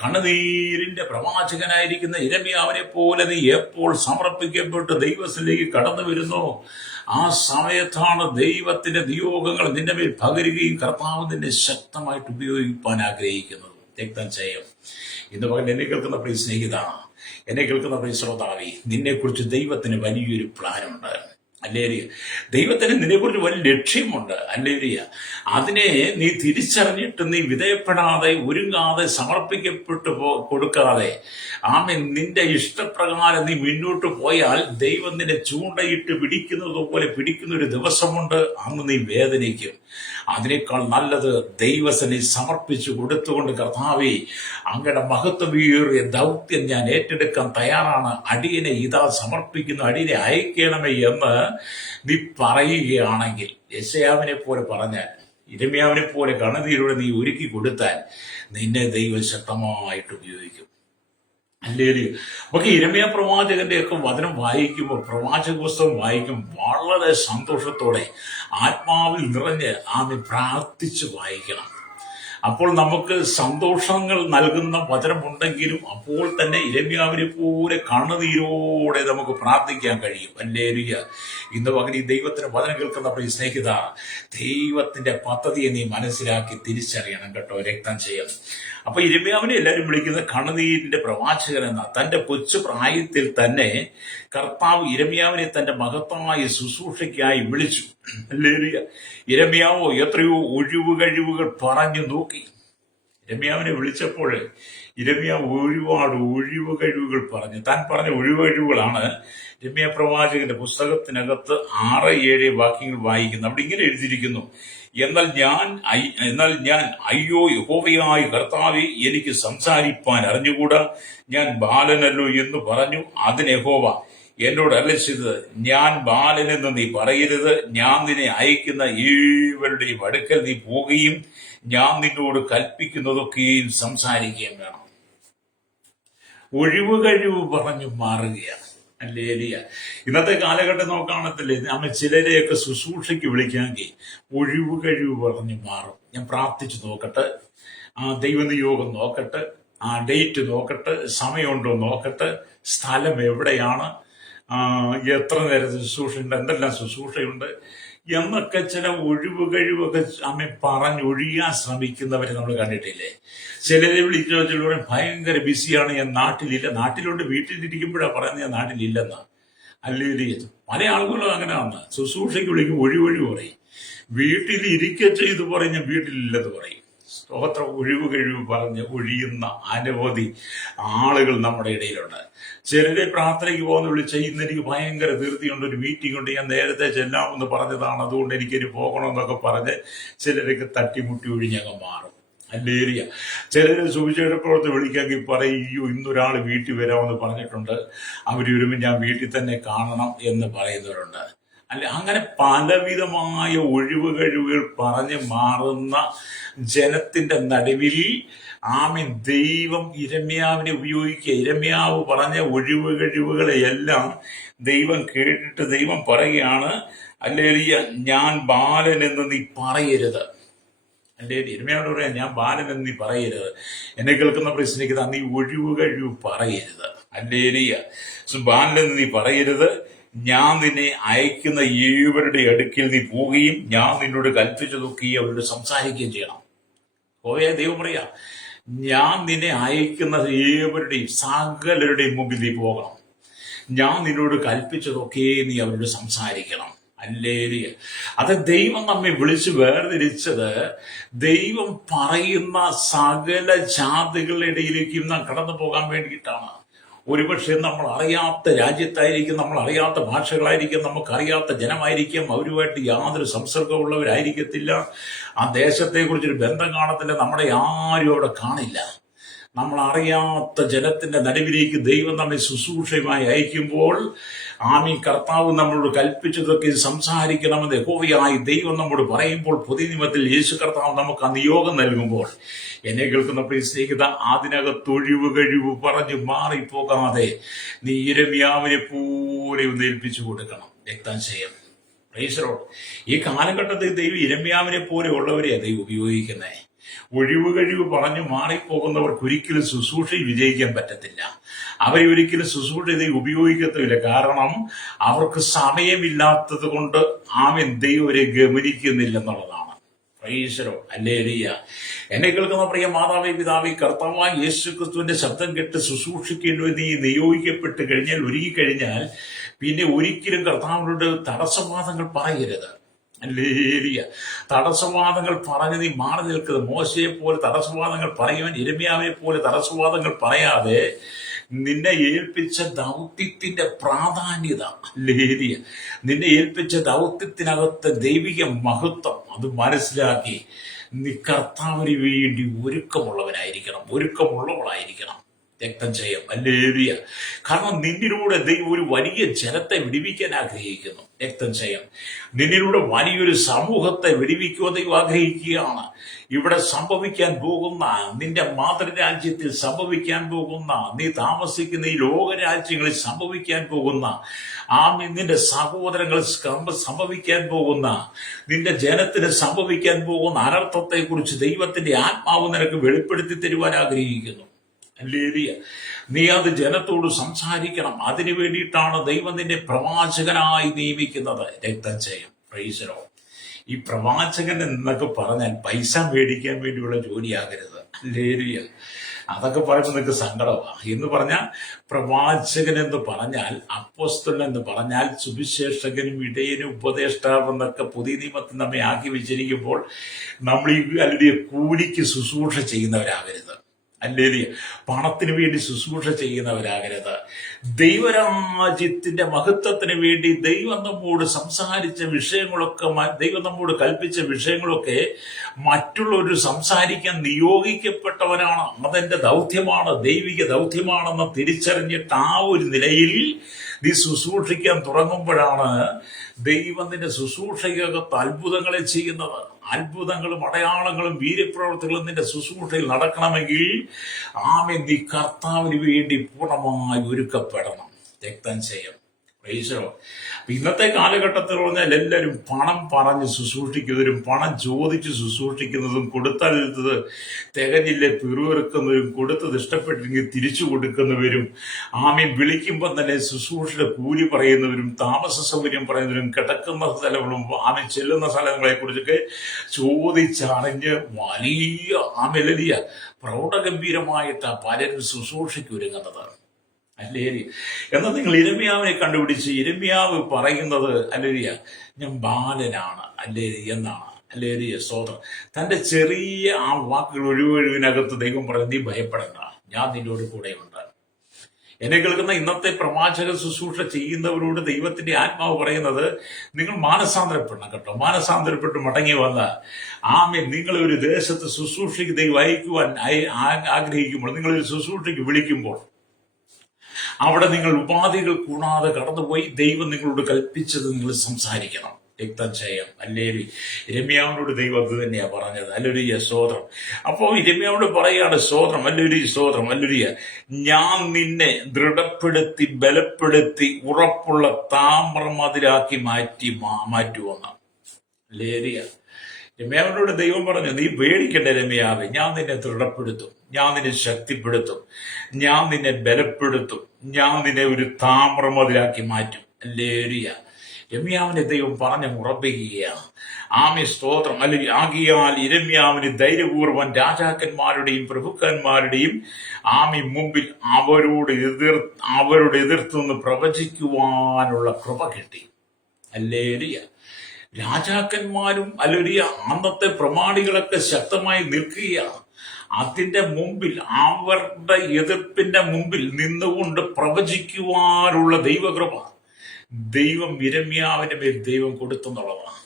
കണ്ണുനീരിന്റെ പ്രവാചകനായിരിക്കുന്ന യിരെമ്യാവിനെ പോലെ നീ എപ്പോൾ സമർപ്പിക്കപ്പെട്ട് ദൈവത്തിലേക്ക് കടന്നു വരുന്നോ ആ സമയത്താണ് ദൈവത്തിന്റെ നിയോഗങ്ങൾ നിന്റെ മേൽ പകരുകയും കർത്താവ് നിന്നെ ശക്തമായിട്ട് ഉപയോഗിക്കാൻ ആഗ്രഹിക്കുന്നത്. രക്തം ചെയ്യും. ഇന്ന് പകൽ എന്നെ കേൾക്കുന്ന പ്രിയ സ്നേഹിത, എന്നെ കേൾക്കുന്ന പ്രിയ ശ്രോതാവി, നിന്നെക്കുറിച്ച് ദൈവത്തിന് വലിയൊരു പ്ലാനുണ്ട്. ഹല്ലേലൂയ. ദൈവത്തിന് നിന്നെക്കുറിച്ച് വലിയ ലക്ഷ്യമുണ്ട്. ഹല്ലേലൂയ. അതിനെ നീ തിരിച്ചറിഞ്ഞിട്ട് നീ വിധേയപ്പെടാതെ, ഒരുങ്ങാതെ, സമർപ്പിക്കപ്പെട്ടു കൊടുക്കാതെ നിന്റെ ഇഷ്ടപ്രകാരം നീ മുന്നോട്ട് പോയാൽ ദൈവം നിന്നെ ചൂണ്ടയിട്ട് പിടിക്കുന്നത് പോലെ പിടിക്കുന്ന ഒരു ദിവസമുണ്ട്. അന്ന് നീ വേദനിക്കും. അതിനേക്കാൾ നല്ലത് ദൈവസനെ സമർപ്പിച്ചു കൊടുത്തുകൊണ്ട്, കർത്താവേ, അങ്ങയുടെ മഹത്വമേറിയ ദൗത്യം ഞാൻ ഏറ്റെടുക്കാൻ തയ്യാറാണ്, അടിയനെ ഇതാ സമർപ്പിക്കുന്നു, അടിയനെ അയക്കണമേ എന്ന് നീ പറയുകയാണെങ്കിൽ, യെശയ്യാവിനെ പോലെ പറഞ്ഞാൽ, യിരെമ്യാവിനെ പോലെ കണ്ണുനീരോടെ നീ ഒരുക്കി കൊടുത്താൽ നിന്നെ ദൈവം ശക്തമായിട്ട് ഉപയോഗിക്കും. ഹല്ലേലൂയ. നമുക്ക് യിരെമ്യാ പ്രവാചകന്റെ ഒക്കെ വചനം വായിക്കുമ്പോൾ, പ്രവാചക പുസ്തകം വായിക്കുമ്പോൾ വളരെ സന്തോഷത്തോടെ ആത്മാവിൽ നിറഞ്ഞ് പ്രാർത്ഥിച്ച് വായിക്കണം. അപ്പോൾ നമുക്ക് സന്തോഷങ്ങൾ നൽകുന്ന വചനമുണ്ടെങ്കിലും അപ്പോൾ തന്നെ യിരെമ്യാവിനെ പോലെ കണ്ണുനീരോടെ നമുക്ക് പ്രാർത്ഥിക്കാൻ കഴിയും. ഹല്ലേലൂയ. ഇന്ന് പകൽ ഈ ദൈവത്തിന് വചനം കേൾക്കുന്ന പ്രിയ സ്നേഹിത, ദൈവത്തിന്റെ പദ്ധതിയെ നീ മനസ്സിലാക്കി തിരിച്ചറിയണം കേട്ടോ. രക്തം ചെയ്യണം. അപ്പൊ യിരെമ്യാവിനെ എല്ലാവരും വിളിക്കുന്നത് കണ്ണുനീരിന്റെ പ്രവാചകൻ എന്ന. തന്റെ കൊച്ചു പ്രായത്തിൽ തന്നെ കർത്താവ് യിരെമ്യാവിനെ തന്റെ മഹത്തായ ശുശ്രൂഷയ്ക്കായി വിളിച്ചു. ഹല്ലേലൂയ. യിരെമ്യാവോ എത്രയോ ഒഴിവുകഴിവുകൾ പറഞ്ഞു നോക്കി. ഇരമ്യാവിനെ വിളിച്ചപ്പോൾ ഇരമ്യാവ് ഒരുപാട് ഒഴിവ് കഴിവുകൾ പറഞ്ഞു. താൻ പറഞ്ഞ ഒഴിവ് കഴിവുകളാണ് ഇരമ്യാ പ്രവാചകന്റെ പുസ്തകത്തിനകത്ത് 6-7 വാക്യങ്ങൾ വായിക്കുന്നത്. അവിടെ ഇങ്ങനെ എഴുതിയിരിക്കുന്നു: എന്നാൽ ഞാൻ അയ്യോ, യഹോവയായ കർത്താവേ, എനിക്ക് സംസാരിപ്പാൻ അറിഞ്ഞുകൂടാ, ഞാൻ ബാലനല്ലോ എന്ന് പറഞ്ഞു. അതിന് യഹോവ എന്നോട് അരുളി ചെയ്തത്, ഞാൻ ബാലനെന്ന് നീ പറയരുത്. ഞാൻ നിന്നെ അയക്കുന്ന ഏവരുടെയും അടുക്കൽ നീ പോവുകയും ഞാൻ നിന്നോട് കൽപ്പിക്കുന്നതൊക്കെയും സംസാരിക്കുകയും വേണം. ഒഴിവ് കഴിവ് പറഞ്ഞു മാറുകയാണ്. ഹല്ലേലൂയ. ഇന്നത്തെ കാലഘട്ടം നോക്കുകയാണെങ്കിലേ നമ്മൾ ചിലരെയൊക്കെ ശുശ്രൂഷയ്ക്ക് വിളിക്കാമെങ്കിൽ ഒഴിവ് കഴിവ് പറഞ്ഞു മാറും. ഞാൻ പ്രാർത്ഥിച്ചു നോക്കട്ടെ, ദൈവനിയോഗം നോക്കട്ടെ, ഡേറ്റ് നോക്കട്ടെ, സമയമുണ്ടോ നോക്കട്ടെ, സ്ഥലം എവിടെയാണ്, എത്ര നേരത്തെ ശുശ്രൂഷയുണ്ട്, എന്തെല്ലാം ശുശ്രൂഷയുണ്ട് എന്നൊക്കെ ചില ഒഴിവ് കഴിവൊക്കെ പറഞ്ഞൊഴിയാൻ ശ്രമിക്കുന്നവരെ നമ്മൾ കണ്ടിട്ടില്ലേ? ചിലരെ വിളിച്ചു ചിലർ ഭയങ്കര ബിസിയാണ്, ഞാൻ നാട്ടിലില്ല. നാട്ടിലുണ്ട്, വീട്ടിലിരിക്കുമ്പോഴാണ് പറയുന്നത് ഞാൻ നാട്ടിലില്ലെന്ന്. അല്ലെങ്കിൽ പല ആളുകളും അങ്ങനെയാണ്. ശുശ്രൂഷയ്ക്ക് വിളിക്കും ഒഴിവൊഴിവ് പറയും, വീട്ടിൽ ഇരിക്കെ ചെയ്ത് പറയും ഞാൻ വീട്ടിലില്ലെന്ന് പറയും. സ്തോത്രം. ഒഴിവ് കഴിവ് പറഞ്ഞ് ഒഴിയുന്ന അനവധി ആളുകൾ നമ്മുടെ ഇടയിലുണ്ട്. ചിലരെ പ്രാർത്ഥനയ്ക്ക് പോകുന്ന വിളിച്ച ഇന്ന് എനിക്ക് ഭയങ്കര ധൃതിയുണ്ട്, ഒരു മീറ്റിംഗ് ഉണ്ട്, ഞാൻ നേരത്തെ ചെല്ലാമെന്ന് പറഞ്ഞതാണ്, അതുകൊണ്ട് എനിക്കൊരു പോകണമെന്നൊക്കെ പറഞ്ഞ് ചിലരൊക്കെ തട്ടിമുട്ടി ഒഴിഞ്ഞങ്ങ് മാറും. ഹല്ലേലൂയ. ചിലര് സുവിശേഷ പ്രവർത്തനം വിളിക്കാമെങ്കിൽ പറയും, അയ്യോ ഇന്നൊരാൾ വീട്ടിൽ വരാമെന്ന് പറഞ്ഞിട്ടുണ്ട്, അവർ വരുമ്പോൾ ഞാൻ വീട്ടിൽ തന്നെ കാണണം എന്ന് പറയുന്നവരുണ്ട്. അങ്ങനെ പലവിധമായ ഒഴിവ് കഴിവുകൾ പറഞ്ഞ് മാറുന്ന ജനത്തിന്റെ നടുവിൽ ദൈവം ഇരമ്യാവിനെ ഉപയോഗിക്കുക. ഇരമ്യാവ് പറഞ്ഞ ഒഴിവ് കഴിവുകളെയെല്ലാം ദൈവം കേട്ടിട്ട് ദൈവം പറയുകയാണ്, ഹല്ലേലൂയ, ഞാൻ ബാലനെന്ന് നീ പറയരുത്. അല്ലേ? ഇരമ്യാവോട് പറയാം, ഞാൻ ബാലനെന്ന് നീ പറയരുത്. എന്നെ കേൾക്കുന്ന പ്രശ്നിക്കുന്ന നീ ഒഴിവ് കഴിവ് പറയരുത്. ഹല്ലേലൂയ. ബാലനെന്ന് നീ പറയരുത്. ഞാൻ നിന്നെ അയക്കുന്ന ഏവരുടെ അടുക്കിൽ നീ പോവുകയും ഞാൻ നിന്നോട് കൽപ്പിച്ചതൊക്കെ അവരോട് സംസാരിക്കുകയും ചെയ്യണം. ദൈവം പറയാ, ഞാൻ നിന്നെ അയക്കുന്ന ഏവരുടെയും സകലരുടെയും മുമ്പിൽ നീ പോകണം. ഞാൻ നിന്നോട് കൽപ്പിച്ചതൊക്കെ നീ അവരോട് സംസാരിക്കണം. ഹല്ലേലൂയ. അത് ദൈവം നമ്മെ വിളിച്ച് വേർതിരിച്ചത് ദൈവം പറയുന്ന സകല ജാതികളുടെ ഇടയിലേക്കും നാം കടന്നു പോകാൻ വേണ്ടിയിട്ടാണ്. ഒരുപക്ഷെ നമ്മൾ അറിയാത്ത രാജ്യത്തായിരിക്കും, നമ്മൾ അറിയാത്ത ഭാഷകളായിരിക്കും, നമുക്കറിയാത്ത ജനമായിരിക്കും, അവരുമായിട്ട് യാതൊരു സംസർഗമുള്ളവരായിരിക്കത്തില്ല, ആ ദേശത്തെക്കുറിച്ചൊരു ബന്ധം കാണത്തില്ല, നമ്മളെ ആരും അവിടെ കാണില്ല. നമ്മൾ അറിയാത്ത ജനത്തിന്റെ നടുവിലേക്ക് ദൈവം നമ്മെ ശുശ്രൂഷയുമായി അയക്കുമ്പോൾ കർത്താവ് നമ്മളോട് കൽപ്പിച്ചതൊക്കെ സംസാരിക്കണമെന്ന് യഹോവയായി ദൈവം നമ്മോട് പറയുമ്പോൾ, പുതിയ നിയമത്തിൽ യേശു കർത്താവ് നമുക്ക് ആ നിയോഗം നൽകുമ്പോൾ, എന്നെ കേൾക്കുന്ന പ്രിയ സ്നേഹിത, അതിനകത്ത് ഒഴിവ് കഴിവ് പറഞ്ഞു മാറിപ്പോകാതെ നീ ഇരമ്യാവിനെ പോലെ ഒന്ന് ഏൽപ്പിച്ചു കൊടുക്കണം. രക്താംശയം. ഈ കാലഘട്ടത്തിൽ ദൈവം ഇരമ്യാവിനെ പോലെ ഉള്ളവരെയാണ് ദൈവം ഉപയോഗിക്കുന്നത്. ഒഴിവ് കഴിവ് പറഞ്ഞു മാറിപ്പോകുന്നവർക്ക് ഒരിക്കലും ശുശ്രൂഷയിൽ വിജയിക്കാൻ പറ്റത്തില്ല. അവരെ ഒരിക്കലും ശുശ്രൂഷ ഉപയോഗിക്കത്തില്ല. കാരണം അവർക്ക് സമയമില്ലാത്തത് കൊണ്ട് ദൈവം അവരെ ഗമനിക്കുന്നില്ലെന്നുള്ളതാണ്. പ്രൈസരോ. ഹല്ലേലൂയ. എന്നെ കേൾക്കുന്ന പ്രിയ മാതാവേ, പിതാവേ, കർത്താവായ യേശു ക്രിസ്തുവിന്റെ ശബ്ദം കേട്ട് ശുശ്രൂഷിക്കേണ്ടി നീ നിയോഗിക്കപ്പെട്ട് കഴിഞ്ഞാൽ, ഒരുങ്ങിക്കഴിഞ്ഞാൽ പിന്നെ ഒരിക്കലും കർത്താവിനോട് തടസ്സവാദങ്ങൾ പറയരുത്. ഹല്ലേലൂയ. തടസ്സവാദങ്ങൾ പറഞ്ഞ് നീ മാറി നിൽക്കുന്നത്. മോശയെ പോലെ തടസ്സവാദങ്ങൾ പറയുവാൻ, ഇരമ്യാവിനെ പോലെ തടസ്സവാദങ്ങൾ പറയാതെ നിന്നെ ഏൽപ്പിച്ച ദൗത്യത്തിന്റെ പ്രാധാന്യത, ഹല്ലേലൂയ, നിന്നെ ഏൽപ്പിച്ച ദൗത്യത്തിനകത്ത് ദൈവിക മഹത്വം അത് മനസ്സിലാക്കി നീ കർത്താവിന് വേണ്ടി ഒരുക്കമുള്ളവളായിരിക്കണം. രക്തം ചെയ്യാം. ഹല്ലേലൂയ. കാരണം നിന്നിലൂടെ ദൈവം ഒരു വലിയ ജനത്തെ വിടിവിക്കാൻ ആഗ്രഹിക്കുന്നു. രക്തം ചെയ്യാം. നിന്നിലൂടെ വലിയൊരു സമൂഹത്തെ വിടിവിക്കുവാൻ ദൈവം ആഗ്രഹിക്കുകയാണ്. ഇവിടെ സംഭവിക്കാൻ പോകുന്ന, നിന്റെ മാതൃരാജ്യത്തിൽ സംഭവിക്കാൻ പോകുന്ന, നീ താമസിക്കുന്ന ഈ ലോകരാജ്യങ്ങളിൽ സംഭവിക്കാൻ പോകുന്ന, നിന്റെ സഹോദരങ്ങൾ സംഭവിക്കാൻ പോകുന്ന, നിന്റെ ജനത്തിന് സംഭവിക്കാൻ പോകുന്ന അനർത്ഥത്തെ കുറിച്ച് ദൈവത്തിന്റെ ആത്മാവ് നിനക്ക് വെളിപ്പെടുത്തി തരുവാൻ ആഗ്രഹിക്കുന്നു. ഹല്ലേലൂയ. നീ അത് ജനത്തോട് സംസാരിക്കണം. അതിനു വേണ്ടിയിട്ടാണ് ദൈവം നിന്നെ പ്രവാചകനായി നിയമിക്കുന്നത്. രക്തം ചെയ്യും. പ്രൈസലോ. ഈ പ്രവാചകൻ എന്നൊക്കെ പറഞ്ഞാൽ പൈസ മേടിക്കാൻ വേണ്ടിയുള്ള ജോലിയാകരുത്. ലേരിയ. അതൊക്കെ പറയുമ്പോൾ നിങ്ങൾക്ക് സങ്കടമാണ് എന്ന് പറഞ്ഞാൽ, പ്രവാചകൻ എന്ന് പറഞ്ഞാൽ, അപ്പോസ്തലൻ എന്ന് പറഞ്ഞാൽ, സുവിശേഷകനും ഇടയനും ഉപദേഷ്ടാവെന്നൊക്കെ പുതിയ നിയമത്തിൽ നമ്മെ ആക്കി വെച്ചിരിക്കുമ്പോൾ നമ്മൾ ഈ അല്ലെങ്കിൽ കൂലിക്ക് ശുശ്രൂഷ ചെയ്യുന്നവരാകരുത്. അല്ലേലിയ. പണത്തിന് വേണ്ടി ശുശ്രൂഷ ചെയ്യുന്നവരാകരുത്. ദൈവരാജ്യത്തിന്റെ മഹത്വത്തിന് വേണ്ടി ദൈവം നമ്മോട് സംസാരിച്ച വിഷയങ്ങളൊക്കെ, ദൈവം നമ്മോട് കൽപ്പിച്ച വിഷയങ്ങളൊക്കെ മറ്റുള്ളവർ സംസാരിക്കാൻ നിയോഗിക്കപ്പെട്ടവനാണ്. അതെന്റെ ദൗത്യമാണ്, ദൈവിക ദൗത്യമാണെന്ന് തിരിച്ചറിഞ്ഞിട്ട് ആ ഒരു നിലയിൽ നീ ശുശ്രൂഷിക്കാൻ തുടങ്ങുമ്പോഴാണ് ദൈവം നിന്റെ ശുശ്രൂഷയ്ക്കകത്ത് അത്ഭുതങ്ങളെ ചെയ്യുന്നത്. അത്ഭുതങ്ങളും അടയാളങ്ങളും വീര്യപ്രവർത്തികളും നിന്റെ ശുശ്രൂഷയിൽ നടക്കണമെങ്കിൽ നീ കർത്താവിന് വേണ്ടി പൂർണ്ണമായി ഒരുക്കപ്പെടണം. രക്തം ചെയ്യും. ഇന്നത്തെ കാലഘട്ടത്തിൽ പറഞ്ഞാൽ എല്ലാവരും പണം പറഞ്ഞ് ശുശ്രൂഷിക്കുന്നവരും പണം ചോദിച്ച് ശുശ്രൂഷിക്കുന്നതും കൊടുത്താൽ തികഞ്ഞില്ലേ പിറുവിറുക്കുന്നവരും കൊടുത്തത് ഇഷ്ടപ്പെട്ടില്ലെങ്കിൽ തിരിച്ചു കൊടുക്കുന്നവരും വിളിക്കുമ്പോൾ തന്നെ ശുശ്രൂഷയുടെ കൂലി പറയുന്നവരും താമസ സൗകര്യം പറയുന്നവരും കിടക്കുന്ന സ്ഥലങ്ങളും ചെല്ലുന്ന സ്ഥലങ്ങളെ കുറിച്ചൊക്കെ ചോദിച്ചറിഞ്ഞ് വലിയ പ്രൗഢഗംഭീരമായിട്ടാണ് പലരും ശുശ്രൂഷയ്ക്ക് ഒരുങ്ങുന്നത്. അല്ലേരിയ. എന്നാൽ നിങ്ങൾ ഇരമ്യാവിനെ കണ്ടുപിടിച്ച് ഇരമ്യാവ് പറയുന്നത് അല്ലേരിയ ഞാൻ ബാലനാണ് അല്ലേരിയ എന്നാണ്. അല്ലേരിയ സ്തോത്രം. തന്റെ ചെറിയ ആ വാക്കുകൾ ഒഴിവൊഴിവിനകത്ത് ദൈവം പറഞ്ഞു, നീ ഭയപ്പെടണ്ട, ഞാൻ നിന്നോട് കൂടെയുണ്ട്. എന്നെ കേൾക്കുന്ന ഇന്നത്തെ പ്രവാചക ശുശ്രൂഷ ചെയ്യുന്നവരോട് ദൈവത്തിന്റെ ആത്മാവ് പറയുന്നത്, നിങ്ങൾ മാനസാന്തരപ്പെടണം കേട്ടോ. മാനസാന്തരപ്പെട്ട് മടങ്ങി വന്ന നിങ്ങൾ ഒരു ദേശത്ത് ശുശ്രൂഷയ്ക്ക് ദൈവം അയക്കുവാൻ ആഗ്രഹിക്കുമ്പോൾ, നിങ്ങളൊരു ശുശ്രൂഷയ്ക്ക് വിളിക്കുമ്പോൾ അവിടെ നിങ്ങൾ ഉപാധികൾ കൂടാതെ കടന്നുപോയി ദൈവം നിങ്ങളോട് കൽപ്പിച്ചത് നിങ്ങൾ സംസാരിക്കണം. രക്തം ചെയ്യാം. അല്ലേലി. ഇരമ്യാവിനോട് ദൈവം അത് തന്നെയാ പറഞ്ഞത്. അല്ലൊരിയ സ്തോത്രം. അപ്പോ ഇരമ്യാവോട് പറയാണ് സ്തോത്രം, അല്ലൊരിയ സ്തോത്രം, അല്ലൊരിയ ഞാൻ നിന്നെ ദൃഢപ്പെടുത്തി ബലപ്പെടുത്തി ഉറപ്പുള്ള താമ്രമതിലാക്കി മാറ്റുവെന്ന്. ലേരിയ. രമ്യാവിനോട് ദൈവം പറഞ്ഞു, നീ പേടിക്കണ്ട രമ്യാവെ, ഞാൻ നിന്നെ ദൃഢപ്പെടുത്തും, ഞാൻ നിന്നെ ശക്തിപ്പെടുത്തും, ഞാൻ നിന്നെ ബലപ്പെടുത്തും, ഞാൻ നിന്നെ ഒരു താമ്രമതിലാക്കി മാറ്റും. ലേരിയ. രമ്യാവിനെ ദൈവം പറഞ്ഞ് ഉറപ്പിക്കുകയാണ്. സ്തോത്രം. അല്ലെങ്കിൽ ആകിയാൽ ഇരമ്യാവിന് ധൈര്യപൂർവ്വം രാജാക്കന്മാരുടെയും പ്രഭുക്കന്മാരുടെയും മുമ്പിൽ അവരോട് എതിർത്തുനിന്ന് പ്രവചിക്കുവാനുള്ള കൃപ കിട്ടി. അല്ലേരിയ. രാജാക്കന്മാരും അല്ലേരിയ അന്നത്തെ പ്രമാണികളൊക്കെ ശക്തമായി നിൽക്കുകയാണ്. അതിന്റെ മുമ്പിൽ, അവരുടെ എതിർപ്പിന്റെ മുമ്പിൽ നിന്നുകൊണ്ട് പ്രവചിക്കുവാനുള്ള ദൈവകൃപ ദൈവം ഇരമ്യാവിന്റെ മേൽ ദൈവം കൊടുത്തെന്നുള്ളതാണ്.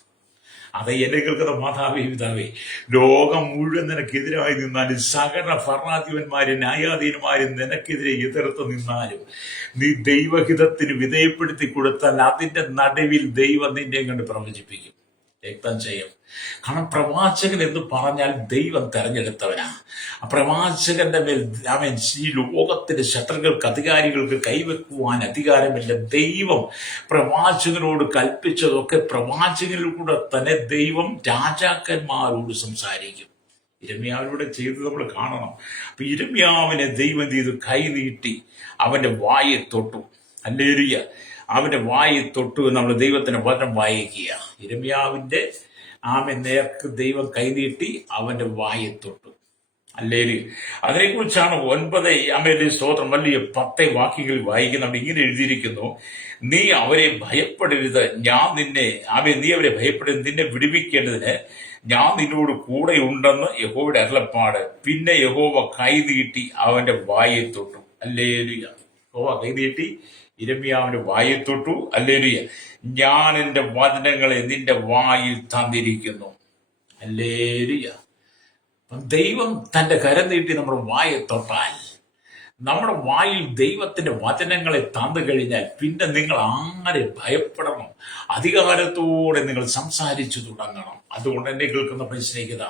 അത് എന്നെ കേൾക്കുന്ന മാതാവേ പിതാവേ, ലോകം മുഴുവൻ നിനക്കെതിരായി നിന്നാലും, സകല ഭരണാധിപന്മാരും ന്യായാധീനന്മാരും നിനക്കെതിരെ എതിർത്ത് നിന്നാലും, നീ ദൈവഹിതത്തിന് വിധേയപ്പെടുത്തി കൊടുത്താൽ അതിന്റെ നടുവിൽ ദൈവം നിന്നെ കണ്ട് പ്രവചിപ്പിക്കും. രക്തം ചെയ്യും. കാരണം പ്രവാചകൻ എന്ന് പറഞ്ഞാൽ ദൈവം തെരഞ്ഞെടുത്തവനാ. ആ പ്രവാചകന്റെ മേൽ ഈ ലോകത്തിന്റെ ശത്രുക്കൾക്ക്, അധികാരികൾക്ക് കൈവെക്കുവാൻ അധികാരമില്ല. ദൈവം പ്രവാചകനോട് കൽപ്പിച്ചതൊക്കെ പ്രവാചകനിലൂടെ തന്നെ ദൈവം രാജാക്കന്മാരോട് സംസാരിക്കും. ഇരമ്യാവിലൂടെ ചെയ്ത് നമ്മൾ കാണണം. അപ്പൊ ഇരമ്യാവിനെ ദൈവം ചെയ്ത് കൈനീട്ടി അവന്റെ വായെ തൊട്ടു. ഹല്ലേലൂയ. അവന്റെ വായി തൊട്ടു. നമ്മൾ ദൈവത്തിന്റെ വചനം വായിക്കുക. ഇരമ്യാവിന്റെ നേർക്ക് ദൈവം കൈനീട്ടി അവന്റെ വായി തൊട്ടു. അല്ലേലൂയ. അതിനെക്കുറിച്ചാണ് 9 സ്തോത്രം വലിയ 10 വാക്യങ്ങളിൽ വായിക്കുന്നുണ്ട്. ഇങ്ങനെ എഴുതിയിരിക്കുന്നു, നീ അവരെ ഭയപ്പെടരുത്, ഞാൻ നിന്നെ നീ അവരെ ഭയപ്പെടരുത്, നിന്നെ വിടുവിക്കേണ്ടതിന് ഞാൻ നിന്നോട് കൂടെ ഉണ്ടെന്ന് യഹോവയുടെ അരുളപ്പാട്. പിന്നെ യഹോവ കൈനീട്ടി അവന്റെ വായെ തൊട്ടു. അല്ലേലൂയ. യഹോവ കൈനീട്ടി ഇരമ്യാവിന്റെ വായിൽ തൊട്ടു. അല്ലേലൂയ. ഞാൻ എന്റെ വചനങ്ങളെ നിന്റെ വായിൽ തന്നിരിക്കുന്നു. അല്ലേലൂയ. ദൈവം തന്റെ കരം നീട്ടി നമ്മുടെ വായെ തൊട്ടാൽ, നമ്മുടെ വായിൽ ദൈവത്തിന്റെ വചനങ്ങളെ തന്നു കഴിഞ്ഞാൽ പിന്നെ നിങ്ങൾ ആരെ ഭയപ്പെടണം? അധികാരത്തോടെ നിങ്ങൾ സംസാരിച്ചു തുടങ്ങണം. അതുകൊണ്ട് എന്നെ കേൾക്കുന്ന പരിശ്രമിക്കുക,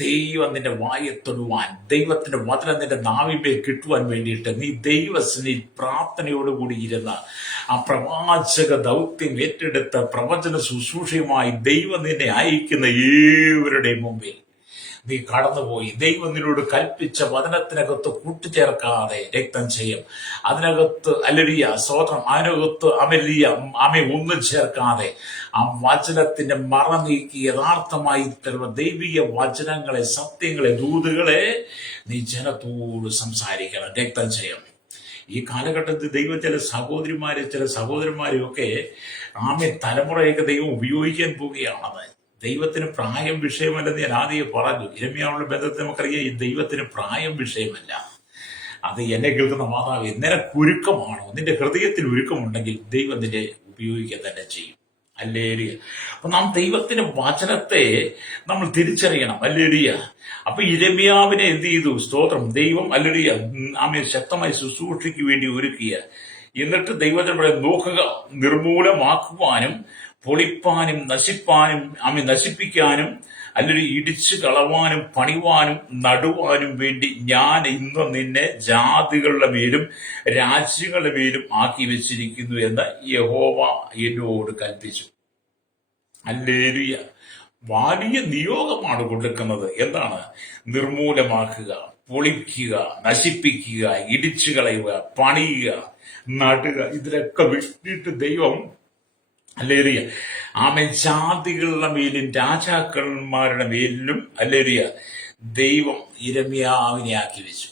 ദൈവം നിന്റെ വായെ തൊടുവാൻ, ദൈവത്തിന്റെ വചനം നിന്റെ നാവിന്മേൽ കിട്ടുവാൻ വേണ്ടിയിട്ട് നീ ദൈവസന്നിധിയിൽ പ്രാർത്ഥനയോടുകൂടി ഇരുന്ന ആ പ്രവാചക ദൗത്യം ഏറ്റെടുത്ത പ്രവചന ശുശ്രൂഷയുമായി ദൈവം നിന്നെ അയക്കുന്ന ഏവരുടെയും മുമ്പിൽ നീ കടന്നുപോയി. ദൈവം നിന്നോട് കൽപ്പിച്ച വചനത്തിനകത്ത് കൂട്ടിച്ചേർക്കാതെ രക്തം ചെയ്യും. അതിനകത്ത് അല്ലലിയ സ്തോത്രം, അതിനകത്ത് അമലിയ ഒന്നും ചേർക്കാതെ ആ വചനത്തിന്റെ മറ നീക്കി യഥാർത്ഥമായി തരുന്ന ദൈവിക വചനങ്ങളെ, സത്യങ്ങളെ, ദൂതുകളെ നീ ജനത്തോട് സംസാരിക്കണം. രക്തം ചെയ്യണം. ഈ കാലഘട്ടത്തിൽ ദൈവം ചില സഹോദരന്മാരെയും ഒക്കെ തലമുറയൊക്കെ ദൈവം ഉപയോഗിക്കാൻ പോവുകയാണത്. ദൈവത്തിന് പ്രായം വിഷയമല്ലെന്ന് ഞാൻ ആദ്യം പറഞ്ഞു. ഇരമ്യാവുള്ള ബന്ധത്തിൽ നമുക്കറിയാം, ഈ ദൈവത്തിന് പ്രായം വിഷയമല്ല. അത് എന്നെ കേൾക്കുന്ന മാതാവ്, നിനക്കുരുക്കമാണോ, നിന്റെ ഹൃദയത്തിൽ ഒരുക്കമുണ്ടെങ്കിൽ ദൈവം നിന്നെ ഉപയോഗിക്കാൻ തന്നെ ചെയ്യും. ഹല്ലേലൂയ. അപ്പൊ നാം ദൈവത്തിന്റെ വചനത്തെ നമ്മൾ തിരിച്ചറിയണം. ഹല്ലേലൂയ. അപ്പൊ ഇരമ്യാവിനെ എന്ത് ചെയ്തു? സ്തോത്രം, ദൈവം ഹല്ലേലൂയ ശക്തമായി ശുശ്രൂഷയ്ക്ക് വേണ്ടി ഒരുക്കിയ. എന്നിട്ട് ദൈവത്തിനെ നോക്കുക, നിർമൂലമാക്കുവാനും പൊളിപ്പാനും നശിപ്പിക്കാനും അല്ലെങ്കിൽ ഇടിച്ചു കളവാനും പണിവാനും നടുവാനും വേണ്ടി ഞാൻ ഇന്ന് നിന്നെ ജാതികളുടെ മേലും രാജ്യങ്ങളുടെ മേലും ആക്കി വെച്ചിരിക്കുന്നു എന്ന് യഹോവ എന്നോട് കൽപ്പിച്ചു. ഹല്ലേലൂയ. വലിയ നിയോഗമാണ് കൊടുക്കുന്നത്. എന്താണ്? നിർമൂലമാക്കുക, പൊളിക്കുക, നശിപ്പിക്കുക, ഇടിച്ചു കളയുക, പണിയുക, നടുക. ഇതിലൊക്കെ വിട്ടിട്ട് ദൈവം ഹല്ലേലൂയ ജാതികളുടെ മേലും രാജാക്കന്മാരുടെ മേലിലും ഹല്ലേലൂയ ദൈവം ഇരമ്യാവിനെ ആക്കി വെച്ചു.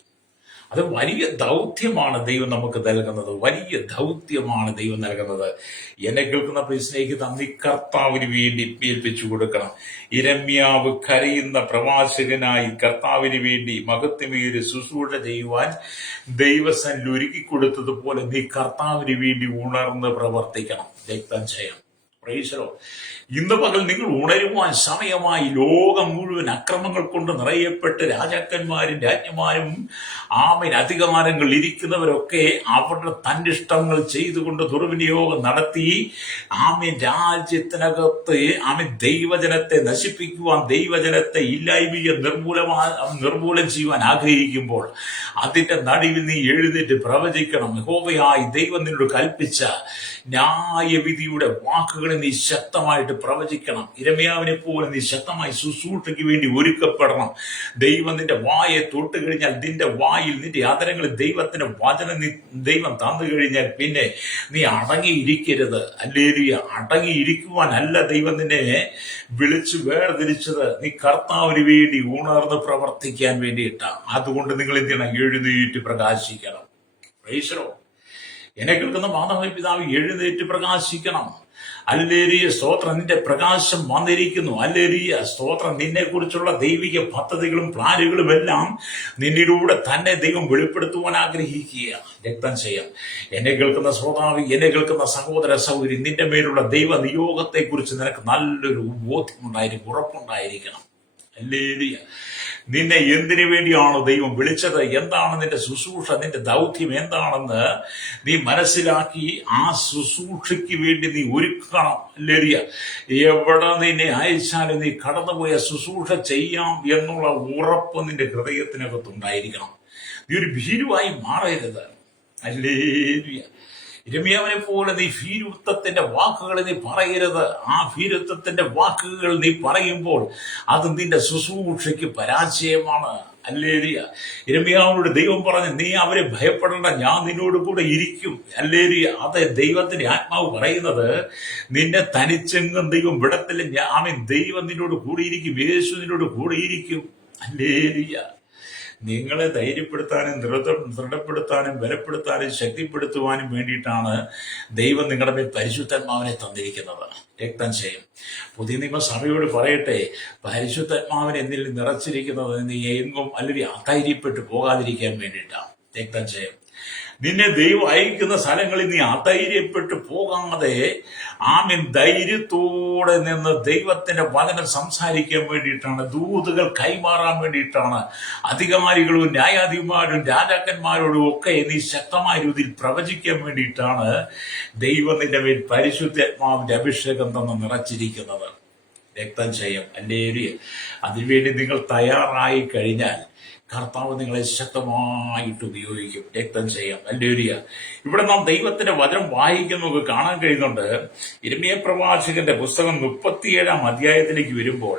അത് വലിയ ദൗത്യമാണ് ദൈവം നമുക്ക് നൽകുന്നത്. വലിയ ദൗത്യമാണ് ദൈവം നൽകുന്നത്. എന്നെ കേൾക്കുന്ന സ്നേഹിത, നീ കർത്താവിന് വേണ്ടി ഏൽപ്പിച്ചു കൊടുക്കണം. ഇരമ്യാവ് കരയുന്ന പ്രവാചകനായി കർത്താവിന് വേണ്ടി മഹത്വമേറിയ ശുശ്രൂഷ ചെയ്യുവാൻ ദൈവസന്നിധിയിൽ ഒരുക്കി കൊടുത്തതുപോലെ നീ കർത്താവിന് വേണ്ടി ഉണർന്ന് പ്രവർത്തിക്കണം. രക്തം ചെയ്യണം. ഇന്ന് പകൽ നിങ്ങൾ ഉണരുവാൻ സമയമായി. ലോകം മുഴുവൻ അക്രമങ്ങൾ കൊണ്ട് നിറയപ്പെട്ട് രാജാക്കന്മാരും രാജ്ഞിമാരും അധികാരങ്ങൾ ഇരിക്കുന്നവരൊക്കെ അവരുടെ തന്നിഷ്ടങ്ങൾ ചെയ്തുകൊണ്ട് ദുർവിനിയോഗം നടത്തി രാജ്യത്തിനകത്ത് ദൈവജനത്തെ നശിപ്പിക്കുവാൻ, ദൈവജനത്തെ ഇല്ലായ്മയെ നിർമൂലം ചെയ്യുവാൻ ആഗ്രഹിക്കുമ്പോൾ അതിന്റെ നടുവിൽ നീ എഴുന്നേറ്റ് പ്രവചിക്കണം. യഹോവയായി ദൈവം നിന്നോട് കൽപ്പിച്ച ന്യായവിധിയുടെ വാക്കുകളെ നീ ശക്തമായിട്ട് പ്രവചിക്കണം. ഇരമ്യാവിനെ പോലെ നീ ശക്തമായി ശുശ്രൂഷയ്ക്ക് വേണ്ടി ഒരുക്കപ്പെടണം. ദൈവം നിന്റെ വായെ തൊട്ട് കഴിഞ്ഞാൽ, നിന്റെ വായിൽ, നിന്റെ ആദരങ്ങളിൽ ദൈവത്തിന്റെ വചനം ദൈവം തന്നു കഴിഞ്ഞാൽ പിന്നെ നീ അടങ്ങിയിരിക്കരുത്. ഹല്ലേലൂയ. അടങ്ങിയിരിക്കുവാനല്ല ദൈവം നിന്നെ വിളിച്ചു വേർതിരിച്ചത്. നീ കർത്താവിന് വേണ്ടി ഉണർന്ന് പ്രവർത്തിക്കാൻ വേണ്ടിയിട്ടാണ്. അതുകൊണ്ട് നിങ്ങൾ എന്ത് ചെയ്യണം? എഴുന്നേറ്റ് പ്രകാശിക്കണം. പ്രൈസ്. എന്നെ കേൾക്കുന്ന മാതാവ് പിതാവ്, എഴുന്നേറ്റ് പ്രകാശിക്കണം. ഹല്ലേലൂയ. സ്തോത്രം, നിന്റെ പ്രകാശം വന്നിരിക്കുന്നു. ഹല്ലേലൂയ. സ്തോത്രം, നിന്നെ കുറിച്ചുള്ള ദൈവിക പദ്ധതികളും പ്ലാനുകളും എല്ലാം നിന്നിലൂടെ തന്നെ ദൈവം വെളിപ്പെടുത്തുവാൻ ആഗ്രഹിക്കുക. രക്തം ചെയ്യാം. എന്നെ കേൾക്കുന്ന ശ്രോതാവ്, എന്നെ കേൾക്കുന്ന സഹോദര സഹോദരി, നിന്റെ മേലുള്ള ദൈവ നിയോഗത്തെ കുറിച്ച് നിനക്ക് നല്ലൊരു ബോധ്യമുണ്ടായിരിക്കും, ഉറപ്പുണ്ടായിരിക്കണം. ഹല്ലേലൂയ. നിന്നെ എന്തിനു വേണ്ടിയാണോ ദൈവം വിളിച്ചത്, എന്താണ് നിന്റെ ശുശ്രൂഷ, നിന്റെ ദൗത്യം എന്താണെന്ന് നീ മനസ്സിലാക്കി ആ ശുശ്രൂഷയ്ക്ക് വേണ്ടി നീ ഒരുക്കണം. ഹല്ലേലൂയ. എവിടെ നിന്നെ അയച്ചാലും നീ കടന്നുപോയ ശുശ്രൂഷ ചെയ്യാം എന്നുള്ള ഉറപ്പ് നിന്റെ ഹൃദയത്തിനകത്തുണ്ടായിരിക്കണം. നീ ഒരു ഭീരുവായി മാറരുത്. ഹല്ലേലൂയ. ഇരമ്യാവിനെ പോലെ നീ ഭീരുത്വത്തിന്റെ വാക്കുകൾ നീ പറയരുത്. ആ ഭീരുത്വത്തിന്റെ വാക്കുകൾ നീ പറയുമ്പോൾ അത് നിന്റെ ശുശ്രൂഷയ്ക്ക് പരാജയമാണ്. ഹല്ലേലൂയ. ഇരമ്യാവിനോട് ദൈവം പറഞ്ഞു, നീ അവരെ ഭയപ്പെടേണ്ട, ഞാൻ നിന്നോട് കൂടെ ഇരിക്കും. ഹല്ലേലൂയ. അത് ദൈവത്തിന്റെ ആത്മാവ് പറയുന്നത്. നിന്നെ തനിച്ചെങ്ങും ദൈവം വിടത്തില്ല. ദൈവം നിന്നോട് കൂടിയിരിക്കും. യേശു നിന്നോട് കൂടിയിരിക്കും. ഹല്ലേലൂയ. നിങ്ങളെ ധൈര്യപ്പെടുത്താനും ദൃഢപ്പെടുത്താനും ബലപ്പെടുത്താനും ശക്തിപ്പെടുത്തുവാനും വേണ്ടിയിട്ടാണ് ദൈവം നിങ്ങളുടെ മേൽ പരിശുദ്ധാത്മാവിനെ തന്നിരിക്കുന്നത്. രക്തം ചെയ്യും. പുതിയ നിങ്ങൾ സഭയോട് പറയട്ടെ, പരിശുദ്ധാത്മാവിനെ എന്നിൽ നിറച്ചിരിക്കുന്നത് നീ എങ്ങും അല്ലെങ്കിൽ അധൈര്യപ്പെട്ടു പോകാതിരിക്കാൻ വേണ്ടിയിട്ടാണ്. രക്തം ചെയ്യും. നിന്നെ ദൈവം അയക്കുന്ന സ്ഥലങ്ങളിൽ നീ അധൈര്യപ്പെട്ടു പോകാതെ ധൈര്യത്തോടെ നിന്ന് ദൈവത്തിന്റെ വചനം സംസാരിക്കാൻ വേണ്ടിയിട്ടാണ്, ദൂതുകൾ കൈമാറാൻ വേണ്ടിയിട്ടാണ്. അധികാരികളും ന്യായാധിപന്മാരും രാജാക്കന്മാരോടും ഒക്കെ നീ ശക്തമായ രീതിയിൽ പ്രവചിക്കാൻ വേണ്ടിയിട്ടാണ് ദൈവം നിന്റെ മേൽ പരിശുദ്ധാത്മാവിന്റെ അഭിഷേകം തന്ന് നിറച്ചിരിക്കുന്നത്. രക്തം ചെയ്യും. ഹല്ലേലൂയ. അതിനുവേണ്ടി നിങ്ങൾ തയ്യാറായി കഴിഞ്ഞാൽ കർത്താവ് നിങ്ങളെ ശക്തമായിട്ട് ഉപയോഗിക്കും. രക്തം ചെയ്യാം. ഹല്ലേലൂയ. ഇവിടെ നാം ദൈവത്തിന്റെ വചനം വായിക്കുന്നത് കാണാൻ കഴിയുന്നുണ്ട്. യിരെമ്യാ പ്രവാചകന്റെ പുസ്തകം 37-ാം അധ്യായത്തിലേക്ക് വരുമ്പോൾ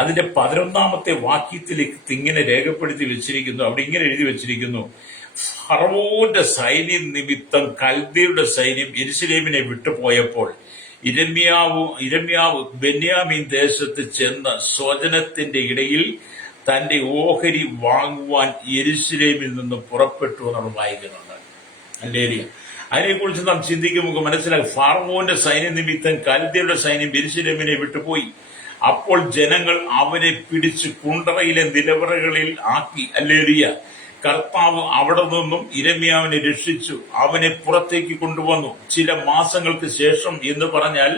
അതിന്റെ 11-ാമത്തെ വാക്യത്തിലേക്ക് ഇങ്ങനെ രേഖപ്പെടുത്തി വെച്ചിരിക്കുന്നു. അവിടെ ഇങ്ങനെ എഴുതി വെച്ചിരിക്കുന്നു: ഫറവോന്റെ സൈന്യം നിമിത്തം കൽദിയുടെ സൈന്യം യെരൂശലേമിനെ വിട്ടുപോയപ്പോൾ ഇരമ്യാവ് ബെന്യാമീൻ ദേശത്ത് ചെന്ന് സ്വജനത്തിന്റെ ഇടയിൽ തന്റെ ഓഹരി വാങ്ങുവാൻ യെരൂശലേമിൽ നിന്ന് പുറപ്പെട്ടു എന്നുള്ള വായിക്കുന്നുണ്ട്. ഹല്ലേലൂയ. അതിനെക്കുറിച്ച് നാം ചിന്തിക്കുമ്പോൾ മനസ്സിലാക്കും, ഫറവോന്റെ സൈന്യ നിമിത്തം കൽദിയുടെ സൈന്യം യെരൂശലേമിനെ വിട്ടുപോയി. അപ്പോൾ ജനങ്ങൾ അവനെ പിടിച്ച് കുണ്ടറയിലെ നിലവറകളിൽ ആക്കി. ഹല്ലേലൂയ. കർത്താവ് അവിടെ നിന്നും ഇരമ്യാവിനെ രക്ഷിച്ചു, അവനെ പുറത്തേക്ക് കൊണ്ടുവന്നു. ചില മാസങ്ങൾക്ക് ശേഷം എന്ന് പറഞ്ഞാൽ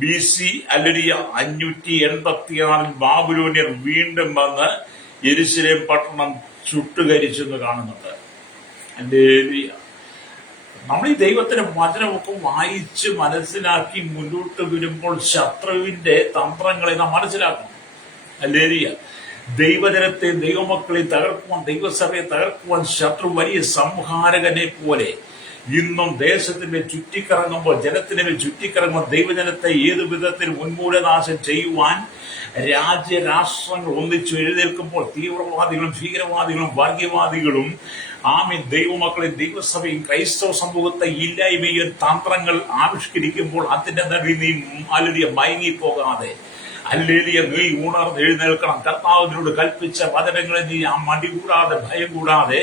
BC 586 ബാബിലോണിയർ വീണ്ടും വന്ന് യെരൂശലേം പട്ടണം ചുട്ടുകരിച്ചെന്ന് കാണുന്നുണ്ട്. ഹല്ലേലൂയ. നമ്മൾ ഈ ദൈവത്തിന്റെ വചനമൊക്കെ വായിച്ച് മനസ്സിലാക്കി മുന്നോട്ട് വരുമ്പോൾ ശത്രുവിന്റെ തന്ത്രങ്ങളെ നാം മനസ്സിലാക്കണം. ഹല്ലേലൂയ. ദൈവജനത്തെയും ദൈവമക്കളെയും തകർക്കുവാൻ, ദൈവസഭയെ തകർക്കുവാൻ ശത്രു വലിയ സംഹാരകനെ പോലെ ഇന്നും ദേശത്തിന്മേൽ ചുറ്റിക്കറങ്ങുമ്പോൾ, ജനത്തിനുമേൽ ചുറ്റിക്കറങ്ങുമ്പോൾ ദൈവജനത്തെ ഏതു വിധത്തിൽ ഉന്മൂലനാശം ചെയ്യുവാൻ രാജ്യരാഷ്ട്രങ്ങൾ ഒന്നിച്ചു എഴുന്നേൽക്കുമ്പോൾ തീവ്രവാദികളും ഭീകരവാദികളും വർഗീയവാദികളും ദൈവമക്കളെയും ദൈവസഭയും ക്രൈസ്തവ സമൂഹത്തെ ഇല്ലായ്മയും തന്ത്രങ്ങൾ ആവിഷ്കരിക്കുമ്പോൾ അതിന്റെ നടുവിൽ നീ മയങ്ങിപ്പോകാതെ, ഹല്ലേലൂയ, നീ ഉണർന്ന് എഴുന്നേൽക്കണം. കർത്താവിനോട് കൽപ്പിച്ച വചനങ്ങളെ നീ മടി കൂടാതെ, ഭയം കൂടാതെ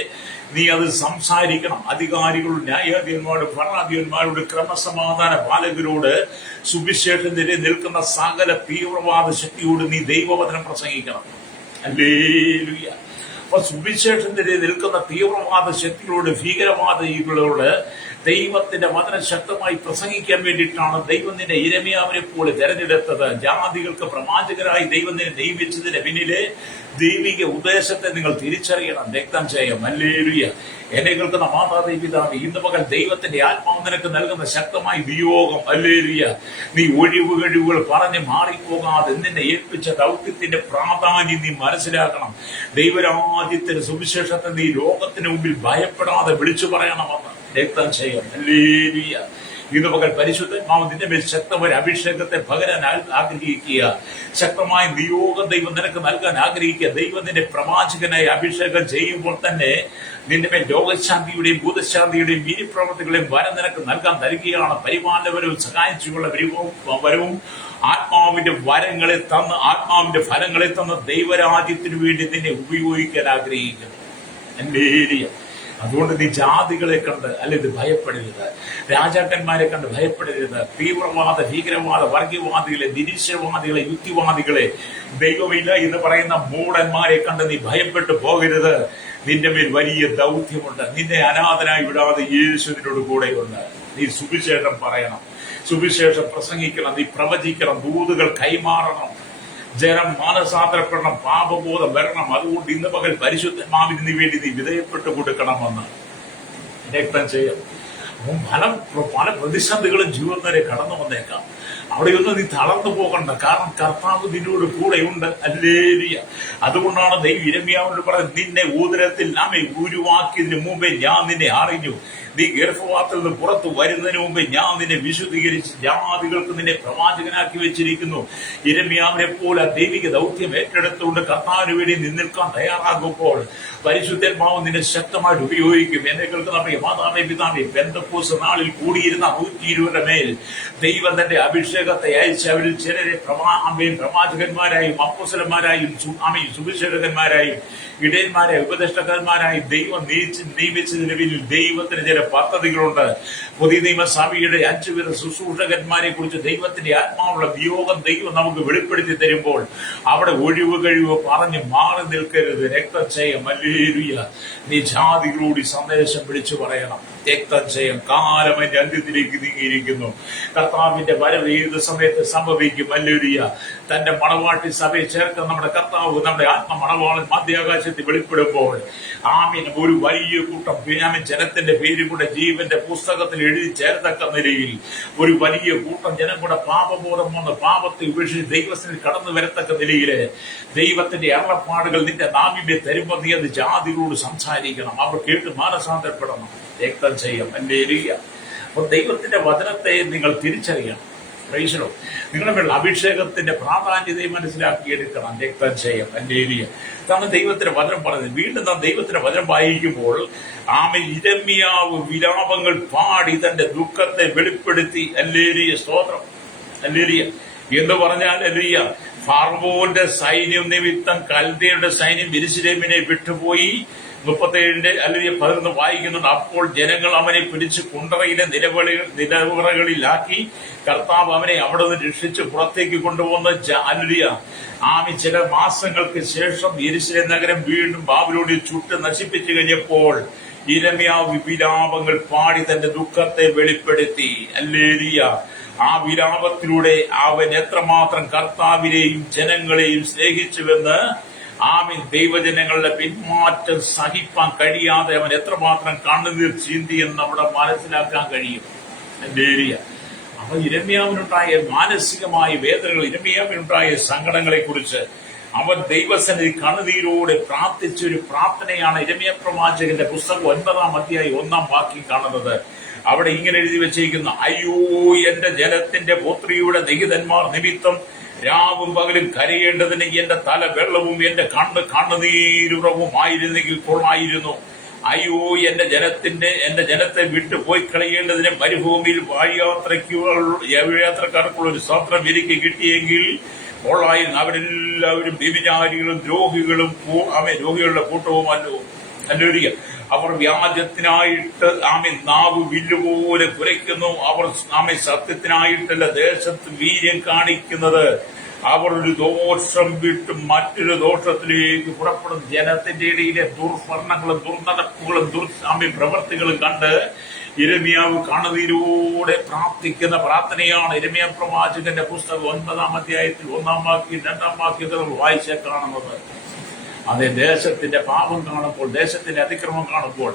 നീ അത് സംസാരിക്കണം. അധികാരികളോട്, ന്യായാധിപന്മാരോട്, ഭരണാധിപന്മാരോട്, ക്രമസമാധാന പാലകരോട്, സുവിശേഷത്തിനെതിരെ നിൽക്കുന്ന സകല തീവ്രവാദ ശക്തിയോട് നീ ദൈവവചനം പ്രസംഗിക്കണം. ഹല്ലേലൂയ. അപ്പൊ സുവിശേഷത്തിനെതിരെ നിൽക്കുന്ന തീവ്രവാദ ശക്തികളോട്, ഭീകരവാദികളോട് ദൈവത്തിന്റെ വചനം ശക്തമായി പ്രസംഗിക്കാൻ വേണ്ടിയിട്ടാണ് ദൈവം നിന്നെ യിരെമ്യാവിനെ പോലെ തെരഞ്ഞെടുത്തത്. ജാതികൾക്ക് പ്രവാചകരായി ദൈവം നിന്നെ നിയമിച്ചതിന് പിന്നിലെ ദൈവിക ഉദ്ദേശത്തെ നിങ്ങൾ തിരിച്ചറിയണം. രക്തം ചെയ്യാം. ഹല്ലേലൂയ. എന്നെ കേൾക്കുന്ന മാതാദേവി പിതാവേ, ഇന്ന് പകൽ ദൈവത്തിന്റെ ആത്മാവ് നിനക്ക് നൽകുന്ന ശക്തമായ വിയോഗം. ഹല്ലേലൂയ. നീ ഒഴിവുകൾ പറഞ്ഞ് മാറിപ്പോകാതെ നിന്നെ ഏൽപ്പിച്ച ദൗത്യത്തിന്റെ പ്രാധാന്യം നീ മനസ്സിലാക്കണം. ദൈവരാജ്യത്തിന്റെ സുവിശേഷത്തെ നീ ലോകത്തിന് മുമ്പിൽ ഭയപ്പെടാതെ വിളിച്ചു പറയണമെന്ന് രക്തം ചെയ്യാം. ഹല്ലേലൂയ. ഇന്ന് പകൽ പരിശുദ്ധാത്മാവ് നിന്റെ മേൽ ശക്തമായ അഭിഷേകത്തെ പകരാൻ ആഗ്രഹിക്കുക. ശക്തമായ നിയോഗം ദൈവം നിനക്ക് നൽകാൻ ആഗ്രഹിക്കുക. ദൈവം നിന്റെ പ്രവാചകനായി അഭിഷേകം ചെയ്യുമ്പോൾ തന്നെ നിന്റെ മേൽ രോഗശാന്തിയുടെയും ഭൂതശാന്തിയുടെയും വീര്യപ്രവർത്തികളെയും വരം നിനക്ക് നൽകാൻ തരികയാണ്. പരിപാലനപരവും സഹായിച്ചുള്ള വരവും ആത്മാവിന്റെ വരങ്ങളെ തന്ന്, ആത്മാവിന്റെ ഫലങ്ങളെ തന്ന് ദൈവരാജ്യത്തിനു വേണ്ടി നിന്നെ ഉപയോഗിക്കാൻ ആഗ്രഹിക്കുന്നു. ഹല്ലേലൂയ. അതുകൊണ്ട് നീ ജാതികളെ കണ്ട് അല്ലെങ്കിൽ ഭയപ്പെടരുത്, രാജാക്കന്മാരെ കണ്ട് ഭയപ്പെടരുത്, തീവ്രവാദ ഭീകരവാദ വർഗീയവാദികളെ, നിരീശ്വരവാദികളെ, യുക്തിവാദികളെ, ദൈവമില്ല എന്ന് പറയുന്ന മൂഢന്മാരെ കണ്ട് നീ ഭയപ്പെട്ടു പോകരുത്. നിന്റെ മേൽ വലിയ ദൗത്യമുണ്ട്. നിന്നെ അനാഥനായി വിടാതെ യേശു നിന്നോട് കൂടെയുണ്ട്. നീ സുവിശേഷം പറയണം, സുവിശേഷം പ്രസംഗിക്കണം, നീ പ്രവചിക്കണം, ദൂതുകൾ കൈമാറണം, ജനം മാനസാന്തരപ്പെടണം, പാപബോധം വരണം. അതുകൊണ്ട് ഇന്ന് പകൽ പരിശുദ്ധാത്മാവിന് വേണ്ടി നീ വിധേയപ്പെട്ടു കൊടുക്കണമെന്ന് രക്തം ചെയ്യാം. പല പ്രതിസന്ധികളും ജീവിതത്തിലെ കടന്നു വന്നേക്കാം. അവിടെയൊന്നും നീ തളർന്നു പോകണ്ട, കാരണം കർത്താവ് നിന്നോട് കൂടെയുണ്ട്. ഹല്ലേലൂയ. അതുകൊണ്ടാണ് ദൈവം യിരെമ്യാവിനോട് പറഞ്ഞത്, നിന്നെ ഉദരത്തിൽ നമ്മെ ഉരുവാക്കിയതിനു മുമ്പേ ഞാൻ നിന്നെ അറിഞ്ഞു, നീ ഗർഭപാത്രത്തിൽ നിന്ന് പുറത്തു വരുന്നതിന് മുമ്പേ ഞാൻ നിന്നെ വിശുദ്ധീകരിച്ച് ജാതികൾക്ക് നിന്നെ പ്രവാചകനാക്കി വെച്ചിരിക്കുന്നു. യിരെമ്യാവിനെ പോലെ ദൈവിക ദൗത്യം ഏറ്റെടുത്തുകൊണ്ട് കർത്താവിന് വേണ്ടി നിൽക്കാൻ തയ്യാറാകുമ്പോൾ പരിശുദ്ധാത്മാവ് നിന്നെ ശക്തമായിട്ട് ഉപയോഗിക്കും. എന്നെ കേൾക്കുന്ന മാതാവേ പിതാവേ, പെന്തക്കോസ്ത് നാളിൽ കൂടിയിരുന്ന 120 മേൽ ദൈവം തന്റെ അഭിഷേകത്തെ അയച്ച് അവരിൽ ചിലരെ പ്രവാചകന്മാരായും അപ്പോസ്തലന്മാരായും സുവിശേഷകന്മാരായും ഇടയന്മാരായും ഉപദേഷ്ടാക്കന്മാരായും ദൈവം നിയമിച്ചതിന് പിന്നിൽ ദൈവത്തിന് ചില പദ്ധതികളുണ്ട്. പുതിയ നിയമസഭയുടെ 5 പേർ ശുശ്രൂഷകന്മാരെ കുറിച്ച് ദൈവത്തിന്റെ ആത്മാവുള്ള വിയോഗം ദൈവം നമുക്ക് വെളിപ്പെടുത്തി തരുമ്പോൾ അവിടെ കഴിവ് പറഞ്ഞ് മാറി നിൽക്കരുത്. രക്തം ചെയ്യാം. ഹല്ലേലൂയ. നീ ജാതികളോട് സന്ദേശം വിളിച്ചു പറയണം. രക്തം ചെയ്യാം. കാലം അതിന്റെ അന്ത്യത്തിലേക്ക് നീങ്ങിയിരിക്കുന്നു. കർത്താവിന്റെ വരവ് ഏത് സമയത്ത് സംഭവിക്കും. ഹല്ലേലൂയ. തന്റെ മണവാട്ടി സഭയെ ചേർത്ത് നമ്മുടെ കർത്താവ്, നമ്മുടെ ആത്മ മണവാളൻ മധ്യാകാശത്തിൽ വെളിപ്പെടുമ്പോൾ ഒരു വലിയ കൂട്ടം ജനത്തിന്റെ പേരും കൂടെ ജീവന്റെ പുസ്തകത്തിൽ എഴുതി ചേർത്തക്ക നിലയിൽ ഒരു വലിയ കൂട്ടം ജനം കൂടെ പാപബോധം വന്ന് പാപത്തെ ഉപേക്ഷിച്ച് ദൈവത്തിൽ കടന്നു വരത്തക്ക നിലയില് ദൈവത്തിന്റെ അരുളപ്പാടുകൾ നിന്റെ നാവിനെ തരുമ്പോൾ നീ അത് ജാതികളോട് സംസാരിക്കണം. അവർ കേട്ട് മാനസാന്തരപ്പെടണം. രക്തം ചെയ്യാം. ഹല്ലേലൂയ. അപ്പോൾ ദൈവത്തിന്റെ വചനത്തെ നിങ്ങൾ തിരിച്ചറിയണം. പ്രൈസലോ. നിങ്ങളുടെ മേൽ അഭിഷേകത്തിന്റെ പ്രാധാന്യതയെ മനസ്സിലാക്കിയെടുക്കണം. രക്തക്ഷയം ഹല്ലേലൂയ. ഇതാണ് ദൈവത്തിന്റെ വചനം പറഞ്ഞത്. വീണ്ടും നാം ദൈവത്തിന്റെ വചനം വായിക്കുമ്പോൾ യിരെമ്യാവ് വിലാപങ്ങൾ പാടി തന്റെ ദുഃഖത്തെ വെളിപ്പെടുത്തി. ഹല്ലേലൂയ, സ്തോത്രം, ഹല്ലേലൂയ. എന്ന് പറഞ്ഞാൽ ഹല്ലേലൂയ, ഫറവോന്റെ സൈന്യം നിമിത്തം കൽദയരുടെ സൈന്യം യെരൂശലേമിനെ വിട്ടുപോയി. 37 അല്ലെങ്കിൽ 11 വായിക്കുന്നുണ്ട്. അപ്പോൾ ജനങ്ങൾ അവനെ പിടിച്ച് കുണ്ടറയിലെ നിലവറകളിലാക്കി. കർത്താവ് അവനെ അവിടെ നിന്ന് രക്ഷിച്ച് പുറത്തേക്ക് കൊണ്ടുവന്ന് ചില മാസങ്ങൾക്ക് ശേഷം യെരൂശലേം നഗരം വീണ്ടും ബാബിലോണിൽ ചുട്ട് നശിപ്പിച്ചു കഴിഞ്ഞപ്പോൾ യിരെമ്യാവ് വിലാപങ്ങൾ പാടി തന്റെ ദുഃഖത്തെ വെളിപ്പെടുത്തി. ഹല്ലേലൂയ. ആ വിലാപത്തിലൂടെ അവൻ എത്രമാത്രം കർത്താവിനെയും ജനങ്ങളെയും സ്നേഹിച്ചുവെന്ന് ദൈവജനങ്ങളുടെ പിന്മാറ്റം സഹിപ്പാൻ കഴിയാതെ അവൻ എത്രമാത്രം കണ്ണുനീർ ചീന്തിയെന്ന് അവിടെ മനസ്സിലാക്കാൻ കഴിയും. ഹല്ലേലൂയ. അപ്പൊ യിരെമ്യാവിനുണ്ടായ മാനസികമായ വേദനകൾ, യിരെമ്യാവിനുണ്ടായ സങ്കടങ്ങളെ കുറിച്ച് അവൻ ദൈവസന്നിധി കണ്ണുനീരോടെ പ്രാർത്ഥിച്ചൊരു പ്രാർത്ഥനയാണ് യിരെമ്യാ പ്രവാചകന്റെ പുസ്തകം 9-ാം അധ്യായം 1-ാം വാക്യം കാണുന്നത്. അവിടെ ഇങ്ങനെ എഴുതി വെച്ചിരിക്കുന്നു: അയ്യോ, എന്റെ ജനത്തിന്റെ പുത്രിയുടെ നിഹിതന്മാർ നിമിത്തം രാവും പകലും കരയേണ്ടതിന് എന്റെ തല വെള്ളവും എന്റെ കണ്ണുനീരുറവുമായിരുന്നെങ്കിൽ കൊള്ളായിരുന്നു. അയ്യോ, എന്റെ ജനത്തെ വിട്ടു പോയി കളയേണ്ടതിന് മരുഭൂമിയിൽ വഴിയാത്രക്കാർക്കുള്ള ഒരു സ്വത്രം എനിക്ക് കിട്ടിയെങ്കിൽ കൊള്ളായിരുന്നു. അവരെല്ലാവരും വ്യഭിചാരികളും രോഗികളുടെ കൂട്ടവുമല്ലോ. ഹല്ലേലൂയ. അവർ വ്യാജത്തിനായിട്ട് നാവ് വില്ലുപോലെ കുരയ്ക്കുന്നു. അവർ സത്യത്തിനായിട്ടല്ല ദേശത്ത് വീര്യം കാണിക്കുന്നത്. അവർ ഒരു ദോഷം വിട്ട് മറ്റൊരു ദോഷത്തിലേക്ക് പുറപ്പെടും. ജനത്തിന്റെ ഇടയിലെ ദുർഭരണങ്ങളും ദുർനടപ്പുകളും പ്രവൃത്തികളും കണ്ട് യിരെമ്യാവ് കണ്ണുനീരോടെ പ്രാർത്ഥിക്കുന്ന പ്രാർത്ഥനയാണ് യിരെമ്യാ പ്രവാചകന്റെ പുസ്തകം 9-ാം അധ്യായത്തിൽ 1-ാം വാക്യം 2-ാം വാക്യത്തിൽ വായിച്ച കാണുന്നത്. അതേ, ദേശത്തിന്റെ പാപം കാണുമ്പോൾ, ദേശത്തിന്റെ അതിക്രമം കാണുമ്പോൾ,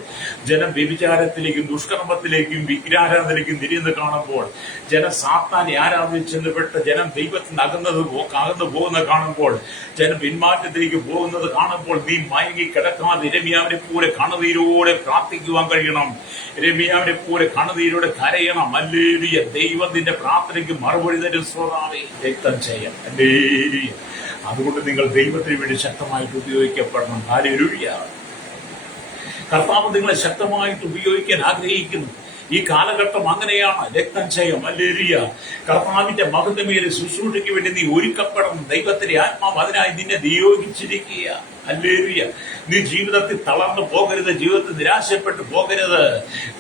ജനം വ്യഭിചാരത്തിലേക്കും ദുഷ്കർമ്മത്തിലേക്കും വിഗ്രഹാരാധനയിലേക്കും തിരിയുന്നത് കാണുമ്പോൾ, ജനം സാത്താനെ ആരാധിച്ചെന്ന് പെട്ട് ജനം ദൈവത്തിന് അകന്നു പോകുന്നത് കാണുമ്പോൾ, ജനം പിന്മാറ്റത്തിലേക്ക് പോകുന്നത് കാണുമ്പോൾ നീ മയങ്ങി കിടക്കാതെ യിരെമ്യാവിനെ പോലെ കണ്ണുനീരോടെ പ്രാർത്ഥിക്കുവാൻ കഴിയണം. യിരെമ്യാവിനെ പോലെ കണ്ണുനീരോടെ കരയണം. ഹല്ലേലൂയ. ദൈവം നിന്റെ പ്രാർത്ഥനയ്ക്ക് മറുപടി തരും. ശ്രോതാവേ, രക്തം ചെയ്യാം. ഹല്ലേലൂയ. അതുകൊണ്ട് നിങ്ങൾ ദൈവത്തിന് വേണ്ടി ശക്തമായിട്ട് ഉപയോഗിക്കപ്പെടണം. ഹല്ലേലൂയ. കർത്താവ് നിങ്ങളെ ശക്തമായിട്ട് ഉപയോഗിക്കാൻ ആഗ്രഹിക്കുന്നു. ഈ കാലഘട്ടം അങ്ങനെയാണ്. രക്തം ചെയ്യും. ഹല്ലേലൂയ. കർത്താവിന്റെ മഹത്വമേറിയ ശുശ്രൂഷയ്ക്ക് വേണ്ടി നീ ഒരുക്കപ്പെടണം. ദൈവത്തിന്റെ ആത്മാവ് അതിനായി നിന്നെ നിയോഗിച്ചിരിക്കുക. ഹല്ലേലൂയ. നീ ജീവിതത്തിൽ തളർന്നു പോകരുത്, ജീവിതത്തിൽ നിരാശപ്പെട്ടു പോകരുത്.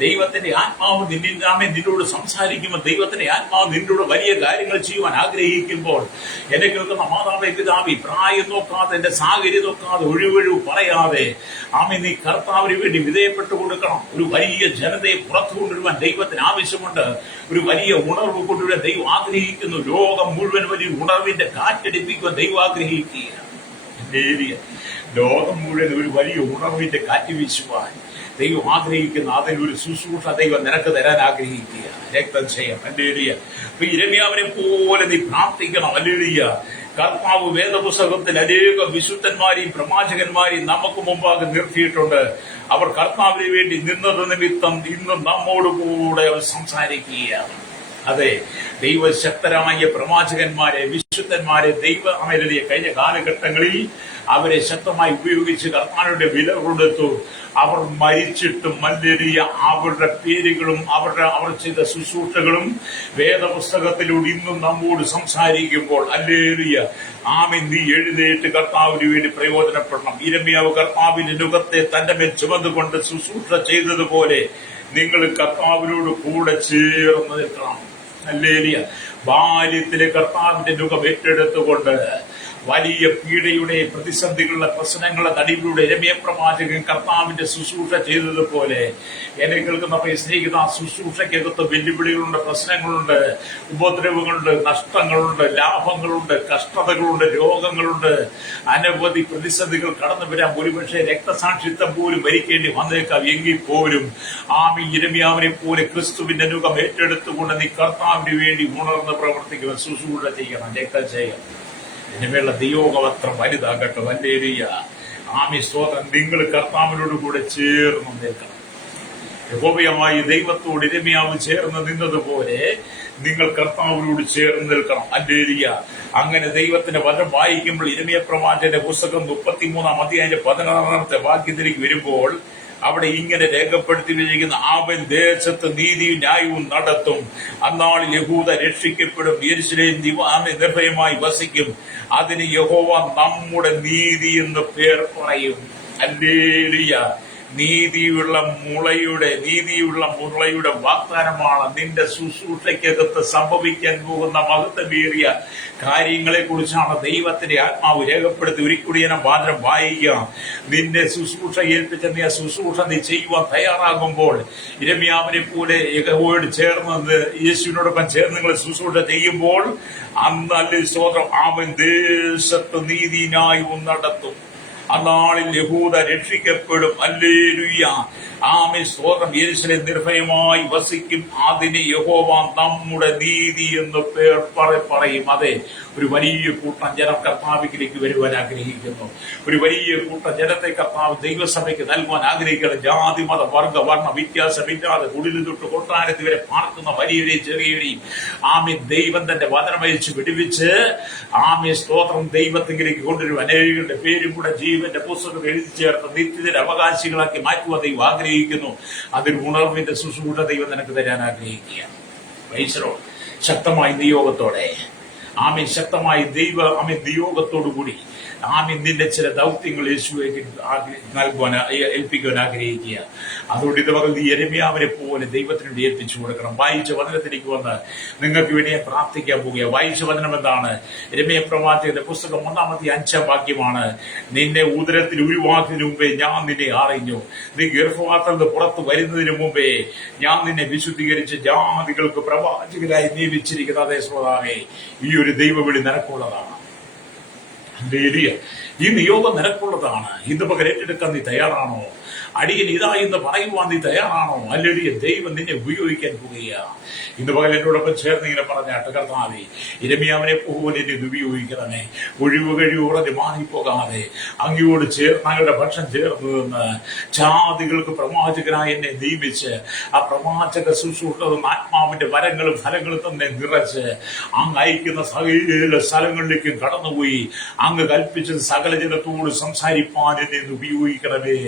ദൈവത്തിന്റെ ആത്മാവ് നിന്നോട് സംസാരിക്കുമ്പോൾ, ദൈവത്തിന്റെ ആത്മാവ് നിന്നോട് വലിയ കാര്യങ്ങൾ ചെയ്യുവാൻ ആഗ്രഹിക്കുമ്പോൾ, എന്നെ കേൾക്കുന്ന മാതാവേ, പിതാവേ, പ്രായം നോക്കാതെ, എന്റെ സാഹചര്യം നോക്കാതെ, ഒഴിവൊഴിവ് പറയാതെ നീ കർത്താവിന് വേണ്ടി വിധേയപ്പെട്ടു കൊടുക്കണം. ഒരു വലിയ ജനതയെ പുറത്തു കൊണ്ടുവരുവാൻ ദൈവത്തിന് ആവശ്യമുണ്ട്. ഒരു വലിയ ഉണർവ് കൊണ്ടുവരാൻ ദൈവം ആഗ്രഹിക്കുന്നു. ലോകം മുഴുവൻ വലിയ ഉണർവിന്റെ കാറ്റടിപ്പിക്കുവാൻ ദൈവം ആഗ്രഹിക്കുക. ലോകം മുഴുവൻ ഒരു വലിയ ഉണർവിന്റെ കാറ്റ് വീശുവാൻ ദൈവം ആഗ്രഹിക്കുന്ന അതിലൊരു ശുശ്രൂഷ ദൈവം നിനക്ക് തരാൻ ആഗ്രഹിക്കുക. രക്തം ചെയ്യാം. ഹല്ലേലൂയ. അപ്പൊ യിരെമ്യാവിനെ പോലെ നീ പ്രാർത്ഥിക്കണം. ഹല്ലേലൂയ. കർത്താവ് വേദപുസ്തകത്തിൽ അനേകം വിശുദ്ധന്മാരെയും പ്രവാചകന്മാരെയും നമുക്ക് മുമ്പാകെ നിർത്തിയിട്ടുണ്ട്. അവർ കർത്താവിന് വേണ്ടി നിന്നത് നിമിത്തം ഇന്ന് നമ്മോടുകൂടെ അവർ സംസാരിക്കുകയാണ്. അതെ, ദൈവശക്തരായ പ്രവാചകന്മാരെ, വിശുദ്ധന്മാരെ കഴിഞ്ഞ കാലഘട്ടങ്ങളിൽ അവരെ ശക്തമായി ഉപയോഗിച്ച് കർത്താവിന്റെ വില കൊടുത്തു. അവർ മരിച്ചിട്ടും ഹല്ലേലൂയ അവരുടെ പേരുകളും അവർ ചെയ്ത ശുശ്രൂഷകളും വേദപുസ്തകത്തിലൂടെ ഇന്നും നമ്മോട് സംസാരിക്കുമ്പോൾ ഹല്ലേലൂയ നീ എഴുന്നേറ്റ് കർത്താവിന് വേണ്ടി പ്രയോജനപ്പെടണം. യിരെമ്യാവ് കർത്താവിന്റെ നുകത്തെ തന്റെ മേൽ ചുമന്നുകൊണ്ട് ശുശ്രൂഷ ചെയ്തതുപോലെ നിങ്ങൾ കർത്താവിനോട് കൂടെ ചേർന്ന് നിൽക്കണം. ഹല്ലേലൂയ. ബാല്യത്തിലെ കർത്താവിന്റെ നുകം ഏറ്റെടുത്തുകൊണ്ട് വലിയ പീഡയുടെ പ്രതിസന്ധികളുടെ പ്രശ്നങ്ങളുടെ നടുവിലൂടെ യിരെമ്യാ പ്രവാചകൻ കർത്താവിന്റെ ശുശ്രൂഷ ചെയ്തതുപോലെ എന്നെ കേൾക്കുന്ന സ്നേഹിത, ശുശ്രൂഷയ്ക്കകത്ത് വെല്ലുവിളികളുണ്ട്, പ്രശ്നങ്ങളുണ്ട്, ഉപദ്രവങ്ങളുണ്ട്, നഷ്ടങ്ങളുണ്ട്, ലാഭങ്ങളുണ്ട്, കഷ്ടതകളുണ്ട്, രോഗങ്ങളുണ്ട്, അനവധി പ്രതിസന്ധികൾ കടന്നു വരാം. ഒരുപക്ഷെ രക്തസാക്ഷിത്വം പോലും ഭരിക്കേണ്ടി വന്നേക്കാം. എങ്കിൽ പോലും യിരെമ്യാവിനെ പോലെ ക്രിസ്തുവിന്റെ നുകം ഏറ്റെടുത്തുകൊണ്ട് നീ കർത്താവിന് വേണ്ടി ഉണർന്ന് പ്രവർത്തിക്കുക, ശുശ്രൂഷ ചെയ്യണം. രക്തം ചെയ്യണം. ഇതിനുവേണ്ട നിയോഗം അത്ര വലുതാകട്ടെ. ഹല്ലേലൂയ. സ്തോത്രം. നിങ്ങൾ കർത്താവിനോട് കൂടെ ചേർന്ന് നിൽക്കണം. യഹോവയായ ദൈവത്തോട് ഇരമ്യാവ് ചേർന്ന് നിന്നതുപോലെ നിങ്ങൾ കർത്താവിനോട് ചേർന്ന് നിൽക്കണം. ഹല്ലേലൂയ. അങ്ങനെ ദൈവത്തിന്റെ വചനം വായിക്കുമ്പോൾ ഇരമ്യാ പ്രവാചകന്റെ പുസ്തകം 33 അധ്യായം 16 വാക്യത്തിലേക്ക് വരുമ്പോൾ അവിടെ ഇങ്ങനെ രേഖപ്പെടുത്തി വെച്ചിരിക്കുന്ന അവൻ ദേശത്ത് നീതിയും ന്യായവും നടത്തും, അന്നാളിൽ യഹൂദ രക്ഷിക്കപ്പെടും, യെരൂശലേം നിർഭയമായി വസിക്കും, അതിന് യഹോവ നമ്മുടെ നീതി എന്ന് പേർ പറയും. ഹല്ലേലൂയ. നീതിയുള്ള മുളയുടെ വാഗ്ദാനമാണ് നിന്റെ ശുശ്രൂഷയ്ക്കകത്ത് സംഭവിക്കാൻ പോകുന്ന മഹത്വമേറിയ കാര്യങ്ങളെ കുറിച്ചാണ് ദൈവത്തിന്റെ ആത്മാവ് രേഖപ്പെടുത്തി. ഒരിക്കലും വാദനം വായിക്കുക. നിന്റെ ശുശ്രൂഷ ഏൽപ്പിച്ച നീ ആ ശുശ്രൂഷ നീ ചെയ്യുവാൻ തയ്യാറാകുമ്പോൾ ഇരമ്യാവിനെ പോലെ യഹോവയോട് ചേർന്ന് യേശുവിനോടൊപ്പം ചേർന്ന് നിങ്ങൾ ശുശ്രൂഷ ചെയ്യുമ്പോൾ അന്നല്ല സ്തോത്രം, അവൻ ദേശത്ത് നീതി ന്യായവും നടത്തും, അന്നാളിൽ യഹൂദ രക്ഷിക്കപ്പെടും. ഹല്ലേലൂയ. ആമേൻ. സ്തോത്രം. യെരൂശലേം നിർഭയമായി വസിക്കും, അതിന് യഹോവ നമ്മുടെ നീതി എന്ന് പേർ പറയും. അതെ, ഒരു വലിയ കൂട്ടം ജനം കർത്താവിലേക്ക് വരുവാൻ ആഗ്രഹിക്കുന്നു. ഒരു വലിയ കൂട്ടം ജനത്തെ കർത്താവ് ദൈവസഭയ്ക്ക് നൽകുവാൻ ആഗ്രഹിക്കണം. ജാതി മത വർഗ വർണ്ണ വ്യത്യാസമില്ലാതെ കുടിലിൽ തൊട്ട് കൊട്ടാരത്തിൽ വരെ പാർക്കുന്ന വലിയവരെയും ചെറിയവരെയും ദൈവം തന്റെ വചനമയച്ച് വിടുവിച്ച് സ്തോത്രം ദൈവത്തിലേക്ക് കൊണ്ടുവരും. അനേകരുടെ പേരും കൂടെ ജീവന്റെ പുസ്തകം എഴുതി ചേർത്ത് നിത്യത്തിന്റെ അവകാശികളാക്കി മാറ്റുവാൻ ദൈവം ആഗ്രഹിക്കുന്നു. അതിൽ ഉണർവിന്റെ ശുശ്രൂഷ ദൈവം നിനക്ക് തരാൻ ആഗ്രഹിക്കുകയാണ്. ശക്തമായ നിയോഗത്തോടെ ശക്തമായ നിയോഗത്തോടുകൂടി നിന്റെ ചില ദൗത്യങ്ങൾ യേശുവിലേക്ക് ഏൽപ്പിക്കുവാൻ ആഗ്രഹിക്കുക. അതുകൊണ്ട് ഇത് പകൽ നീ യെരമ്യാവിനെ പോലെ ദൈവത്തിനോട് ഏൽപ്പിച്ചു കൊടുക്കണം. വായിച്ച വചനത്തിലേക്ക് വന്ന് നിങ്ങൾക്ക് വേണ്ടി പ്രാർത്ഥിക്കാൻ പോവുക. വായിച്ച വചനം എന്താണ്? യെരമ്യാ പ്രവാചകന്റെ പുസ്തകം 1-5 വാക്യമാണ്. നിന്നെ ഉദരത്തിൽ ഉരുവാക്കുന്നതിന് മുമ്പേ ഞാൻ നിന്നെ അറിഞ്ഞു, നീ ഗർഭപാത്രത്തിൽ നിന്ന് പുറത്തു വരുന്നതിന് മുമ്പേ ഞാൻ നിന്നെ വിശുദ്ധീകരിച്ച് ജാതികൾക്ക് പ്രവാചകരായി നിയമിച്ചിരിക്കുന്ന അതേ ശ്രോതാവേ, ഈ ഒരു ദൈവവിളി നിനക്കുള്ളതാണ്. ഈ നിയോഗം നിനക്കുള്ളതാണ്. ഇന്ന് പകൽ ഏറ്റെടുക്കാൻ നീ തയ്യാറാണോ? അടിയൻ ഇതാ എന്ന് പറയുവാൻ നീ തയ്യാറാണോ? അല്ലെങ്കിൽ ദൈവം നിന്നെ ഉപയോഗിക്കാൻ പോവുകയാണ്. ഇന്ന് പകൽ എന്നോടൊപ്പം ചേർന്ന് ഇങ്ങനെ പറഞ്ഞാട്ട്, കർത്താവേ, യിരെമ്യാവിനെ പോലെ എന്നെ ഉപയോഗിക്കണമേ. ഒഴിവ് കഴിവുറഞ്ഞ് മാറിപ്പോകാതെ അങ്ങയോട് ഞങ്ങളുടെ പക്ഷം ചേർന്ന് നിന്ന് ജാതികൾക്ക് പ്രവാചകനായി എന്നെ നിയമിച്ച് ആ പ്രവാചക ശുശ്രൂഷകളും ആത്മാവിന്റെ വരങ്ങളും ഫലങ്ങളും തന്നെ നിറച്ച് അങ്ങ് അയക്കുന്ന സകല സ്ഥലങ്ങളിലേക്കും കടന്നുപോയി അങ്ങ് കൽപ്പിച്ചത് സകല ജനത്തോട് സംസാരിപ്പാൻ എന്നെ ഉപയോഗിക്കണമേ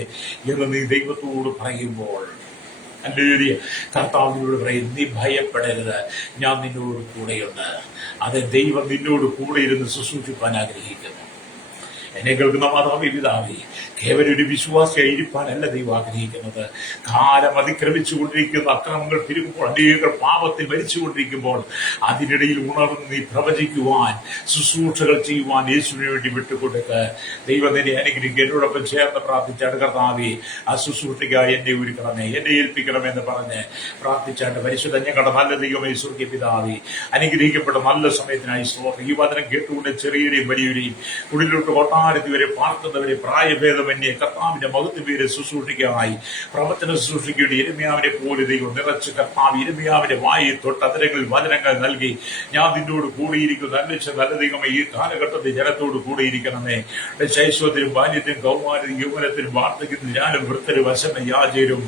എന്ന് നീ ദൈവത്തോട് പറയുമ്പോൾ കർത്താവിനോട് പറയും, നീ ഭയപ്പെടരുത്, ഞാൻ നിന്നോട് കൂടെയുണ്ട്. അത് ദൈവം നിന്നോട് കൂടെ ഇരുന്ന് ശുശ്രൂഷിപ്പാൻ ആഗ്രഹിക്കുന്നു. എന്നെ കേൾക്കുന്ന മാതാവേ, പിതാവേ, കേവലം ഒരു വിശ്വാസിയായി ഇരിപ്പാനല്ല ദൈവം ആഗ്രഹിക്കുന്നത്. കാലം അതിക്രമിച്ചുകൊണ്ടിരിക്കുന്ന അക്രമങ്ങൾ പെരുകുമ്പോൾ, അനേകർ പാപത്തിൽ മരിച്ചുകൊണ്ടിരിക്കുമ്പോൾ അതിനിടയിൽ ഉണർന്ന് നീ പ്രവചിക്കുവാൻ, ശുശ്രൂഷകൾ ചെയ്യുവാൻ യേശുവിന് വേണ്ടി വിട്ടുകൊടുക്ക്. ദൈവം നിന്നെ അനുഗ്രഹിക്കുക. എന്നോടൊപ്പം ചേർന്ന് പ്രാർത്ഥിച്ചാണ്, കർത്താവേ, ആ ശുശ്രൂഷയ്ക്കായി എന്നെ ഒരുക്കണമേ, എന്നെ ഏൽപ്പിക്കണമെന്ന് പറഞ്ഞ് പ്രാർത്ഥിച്ചാണ്ട് പരിശുദ്ധ ഞങ്ങളുടെ നല്ല ദൈവമേ, സ്വർഗ്ഗീയ പിതാവേ, അനുഗ്രഹിക്കപ്പെട്ട നല്ല സമയത്തിനായി സ്തോത്രം. ഈ വചനം കേട്ടുകൊണ്ട് ചെറിയവരെയും വലിയവരെയും കുടിലോട്ട് കൊട്ടാരത്തിൽ വരെ പാർക്കുന്നവരെ പ്രായഭേദമന്യേ കർത്താവിന്റെ മഹത്വപേരെ ശുശ്രൂഷിക്കാനായി പ്രവചന ശുശ്രൂഷിക്കേണ്ടി യിരെമ്യാവിനെ പോലെ ദൈവം നിറച്ച് കർത്താവ് യിരെമ്യാവിന്റെ വായിൽ തൊട്ട് അതിരങ്ങളിൽ വചനങ്ങൾ നൽകി ഞാൻ നിന്നോട് കൂടിയിരിക്കുന്നു. അന്വേഷിച്ച നല്ല ദൈവമേ, ഈ കാലഘട്ടത്തിൽ ജനത്തോട് കൂടിയിരിക്കണമേ. ശൈശവത്തിലും ബാല്യത്തിലും കൗമാരത്തിലും യൗവനത്തിലും വാർദ്ധക്യത്തിലും ഞാനും വൃത്തരും വശന യാചരും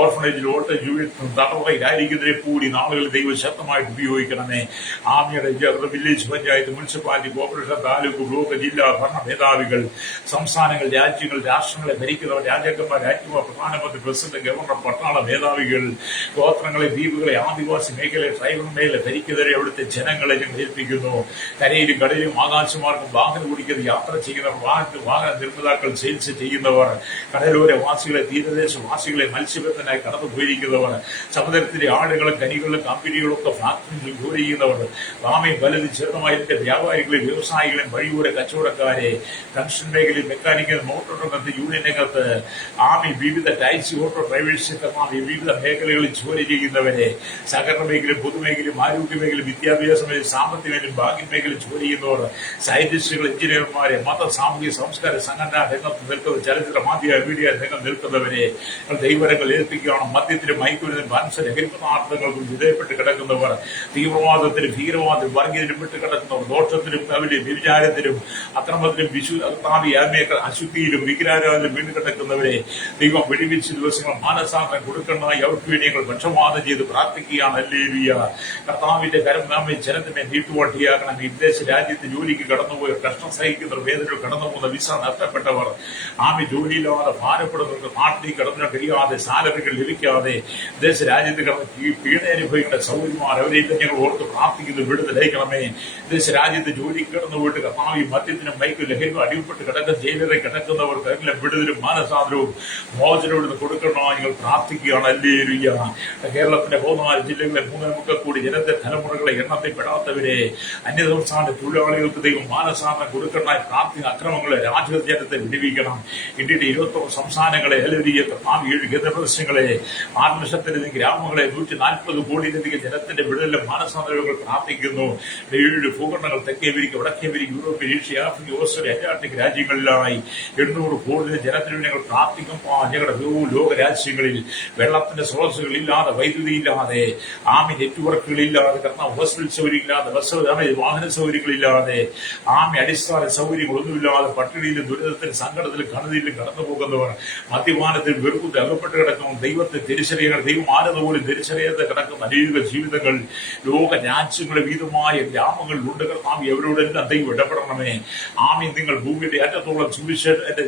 ഓർഫനേജിൽ ഓട്ടേജ് യൂണിറ്റും തടവയിലായിരിക്കുന്നതിനെ കൂടി നാളുകളിൽ ദൈവം ശക്തമായിട്ട് ഉപയോഗിക്കണമേ. ആമിയുടെ village panchayat, municipality, corporation, taluk, block, ജില്ലാ ഭരണഭേദാവികൾ, സംസ്ഥാനങ്ങൾ, രാജ്യങ്ങൾ, രാഷ്ട്രങ്ങളെ ഭരിക്കുന്നവർ, രാജാക്കന്മാർ, രാജ്യമാർ, പ്രധാനമന്ത്രി, പ്രസിഡന്റ്, ഗവർണർ, പട്ടാള മേധാവികൾ, ഗോത്രങ്ങളെ, ദ്വീപുകളെ, ആദിവാസി മേഖലയെ, ട്രൈബൽ മേഖല ഭരിക്കുന്നവരെ, അവിടുത്തെ ജനങ്ങളെ ഞങ്ങൾ ഏൽപ്പിക്കുന്നു. കരയിലും കടലിലും ആകാശമാർഗം വാഹനം ഓടിക്കുന്നത്, യാത്ര ചെയ്യുന്നവർ, വാഹന നിർമ്മാതാക്കൾ, സെയിൽസ് ചെയ്യുന്നവർ, കടലോര വാസികളെ, തീരദേശവാസികളെ, മത്സ്യബന്ധനായി കടന്നു പോയിരിക്കുന്നവർ, സമുദ്രത്തിലെ ആളുകളും കനികളും കമ്പനികളും ഒക്കെ ഫാക്ടറികളിൽ ജോലി ചെയ്യുന്നവർ, വാമയും വലുത് ചെറുതായിട്ട് വ്യാപാരികളെ, വ്യവസായികളെ, വഴിയൂര കച്ചവടക്കാരെ, കൺസ്ട്രക്ഷൻ മേഖലയിൽ, മെക്കാനിക്കൽ, മോട്ടോർ രംഗത്ത്, യൂണിയൻ രംഗത്ത്, വിവിധ ടാക്സി ഓട്ടോ ഡ്രൈവേഴ്സ്, വിവിധ മേഖലകളിൽ ജോലി ചെയ്യുന്നവരെ, സഹകരണ മേഖലയും പൊതുമേഖലയും ആരോഗ്യ മേഖലയും വിദ്യാഭ്യാസ മേഖലയും സാമ്പത്തിക മേഖലയും ബാങ്കിങ് മേഖലയിൽ ജോലി ചെയ്യുന്നവർ, സയന്റിസ്റ്റുകൾ, എഞ്ചിനീയർമാരെ, മത സാമൂഹിക സംസ്കാര സംഘടനാ രംഗത്ത് നിൽക്കുന്ന, ചലച്ചിത്ര മാധ്യമ മീഡിയ രംഗം നിൽക്കുന്നവരെ ദൈവരങ്ങൾ ഏൽപ്പിക്കണം. മദ്യത്തിനും മയക്കുമരുന്നിനും വംശ ലഹരി പദാർത്ഥങ്ങൾക്കും വിധേയപ്പെട്ട് കിടക്കുന്നവർ, തീവ്രവാദത്തിനും ഭീകരവാദത്തിനും വർഗീയത്തിനും വിട്ട് കിടക്കുന്നവർ, ദോഷത്തിനും കവിലും വ്യഭിചാരത്തിനും അക്രമത്തിനും അശുദ്ധിയിലും വിഗ്രഹാരാധനയിലും വീണ് കിടക്കുന്നവരെ ദൈവം വിടുവിച്ച് ദിവസങ്ങൾ മാനസാന്തരം കൊടുക്കണമായി അവർക്ക് വേണ്ടി ഞങ്ങൾ പക്ഷപാതം ചെയ്ത് പ്രാർത്ഥിക്കുകയാണ്. ഹല്ലേലൂയ. കർത്താവിന്റെ കരം നാമെ ജനത്തിനെ നീട്ടുവാട്ടിയാക്കണം. വിദേശ രാജ്യത്ത് ജോലിക്ക് കടന്നുപോയവർ, കഷ്ടം സഹിക്കുന്നവർ, വേദനകൾ കടന്നുപോകുന്ന, വിസ നഷ്ടപ്പെട്ടവർ, ജോലിയില്ലാതെ ഭാരപ്പെടുന്നവർക്ക്, നാട്ടിൽ കടന്നു കഴിയാതെ, സാലറികൾ ലഭിക്കാതെ വിദേശ രാജ്യത്ത് കടന്ന് പീഡ അനുഭവിക്കുന്ന സൗകര്യമാർ അവരെല്ലാം ഞങ്ങൾ ഓർത്ത് പ്രാർത്ഥിക്കുന്നു. വിടുതലയക്കണമേ. വിദേശ രാജ്യത്ത് ജോലിക്ക് കടന്നു പോയിട്ട് കർത്താവ് മദ്യത്തിനും മയക്കും ലഹരിക്കും അടിമപ്പെട്ട് കിടക്കുന്ന ജയിലറെ കിടക്കുന്നവർക്ക് എല്ലാം വിടുതലും മാനസാന്തരവും മോചനവും കൊടുക്കണോ ഞങ്ങൾ പ്രാർത്ഥിക്കുകയാണ്. ഹല്ലേലൂയ. കേരളത്തിന്റെ 14 ജില്ലകളിലെ 3 കൂടി ജനത്തെ തലമുറകളെ എണ്ണത്തിൽ പെടാത്തവരെ, അന്യസംസ്ഥാന തൊഴിലാളികൾക്ക് ദൈവം മാനസാന്തരം കൊടുക്കണമായി പ്രാർത്ഥിക്കുന്ന അക്രമങ്ങളെ രാജ്യത്തെ വിടുവിക്കണം. ഇന്ത്യയുടെ 21 സംസ്ഥാനങ്ങളെ, ഹല്ലേലൂയ, 7 കേന്ദ്രപ്രദേശങ്ങളെ, 6,00,000 ഗ്രാമങ്ങളെ, 140 കോടിയിലധികം ജനത്തിന്റെ വിടുതലും മാനസാന്തരങ്ങൾ പ്രാർത്ഥിക്കുന്നു. 7 ഭൂഖണ്ഡങ്ങൾ, തെക്കേ അമേരിക്ക, വടക്കേ America, Europe, Asia, Africa, Australia, Antarctic രാജ്യങ്ങളിലായി 800 കോടി ജനത്തിന് ഞങ്ങൾ പ്രാർത്ഥിക്കും. ഞങ്ങളുടെ ലോക രാജ്യങ്ങളിൽ വെള്ളത്തിന്റെ സ്രോതസ്സുകളില്ലാതെ, വൈദ്യുതി ഇല്ലാതെ, നെറ്റ്വർക്കുകളില്ലാതെ, ഹോസ്പിറ്റൽ സൗകര്യമില്ലാതെ, വാഹന സൗകര്യങ്ങളില്ലാതെ, അടിസ്ഥാന സൗകര്യങ്ങളൊന്നുമില്ലാതെ പട്ടിണിയിലും ദുരിതത്തിലും സങ്കടത്തിലും കണ്ണുനീരിലും കടന്നു പോകുന്നവർ, മദ്യപാനത്തിൽ വെറുതെ അകപ്പെട്ട് കിടക്കുന്നു. ദൈവത്തെ തിരിച്ചറിയണം. ദൈവം ആരെന്നുപോലും തിരിച്ചറിയാതെ കിടക്കുന്ന അനേക ജീവിതങ്ങൾ ലോക രാജ്യങ്ങളെ വീതമായ ഗ്രാമങ്ങളിൽ ഉണ്ട്. കർത്താവ് അവരോടെല്ലാം ദൈവം ഇടപെടണമേ. നിങ്ങൾ ഭൂമിയുടെ അറ്റത്തോളം സുവിശേഷന്റെ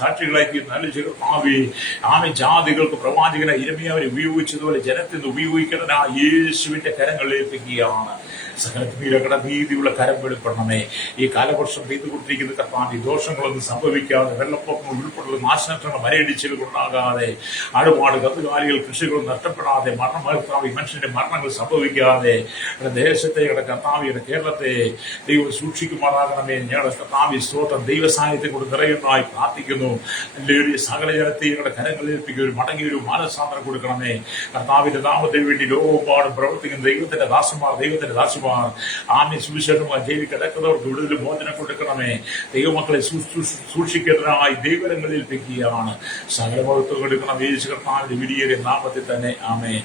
സാക്ഷികളായി നല്ല ജാതികൾക്ക് പ്രവാചകനെ യിരെമ്യാവിനെ ഉപയോഗിച്ചതുപോലെ ജനത്തിന് ഉപയോഗിക്കണ യേശുവിന്റെ കരങ്ങളിൽ ഏൽപ്പിക്കുകയാണ്. സകലത്തിലൂടെ നീതിയുള്ള കരം വെളിപ്പെടണമേ. ഈ കാലവർഷം പെയ്തുകൊണ്ടിരിക്കുന്ന കർത്താവ് ദോഷങ്ങളൊന്നും സംഭവിക്കാതെ, വെള്ളപ്പൊക്കം ഉൾപ്പെടെയുള്ള നാശനഷ്ടങ്ങൾ, മരയിടിച്ചിലുകൾ ഉണ്ടാകാതെ, ആടുപാട് കന്നുകാലികൾ, കൃഷികൾ നഷ്ടപ്പെടാതെ, മനുഷ്യന്റെ മരണങ്ങൾ സംഭവിക്കാതെ ദേശത്തെ കർത്താവിയുടെ കേരളത്തെ ദൈവം സൂക്ഷിക്കുമാറാകണമേ. ഞങ്ങളുടെ കർത്താവ് സ്തോത്രം ദൈവസാന്നിധ്യം കൊണ്ട് നിറയുന്നതായി പ്രാർത്ഥിക്കുന്നു. സകല ജനത്തെ ഞങ്ങളുടെ കരങ്ങളിൽ ഏൽപ്പിക്കുക. ഒരു മടങ്ങി ഒരു മാനസാന്തരം കൊടുക്കണമേ. കർത്താവിന്റെ നാമത്തിന് വേണ്ടി ലോകമെമ്പാടും പ്രവർത്തിക്കുന്ന ദൈവത്തിന്റെ ദാസന്മാർ സുവിശേഷമായി ജയിലിൽ കിടക്കുന്നവർക്ക് വിടുതൽ മോചനം കൊടുക്കണമേ. ദൈവമക്കളെ സൂക്ഷിക്കുന്നതിനായി ദൈവങ്ങളിൽ ഏൽപ്പിക്കുകയാണ്. സകല മഹത്വം കൊടുക്കണം യേശു കർത്താവിന്റെ വിലയേറിയ നാമത്തിൽ തന്നെ. ആമേൻ.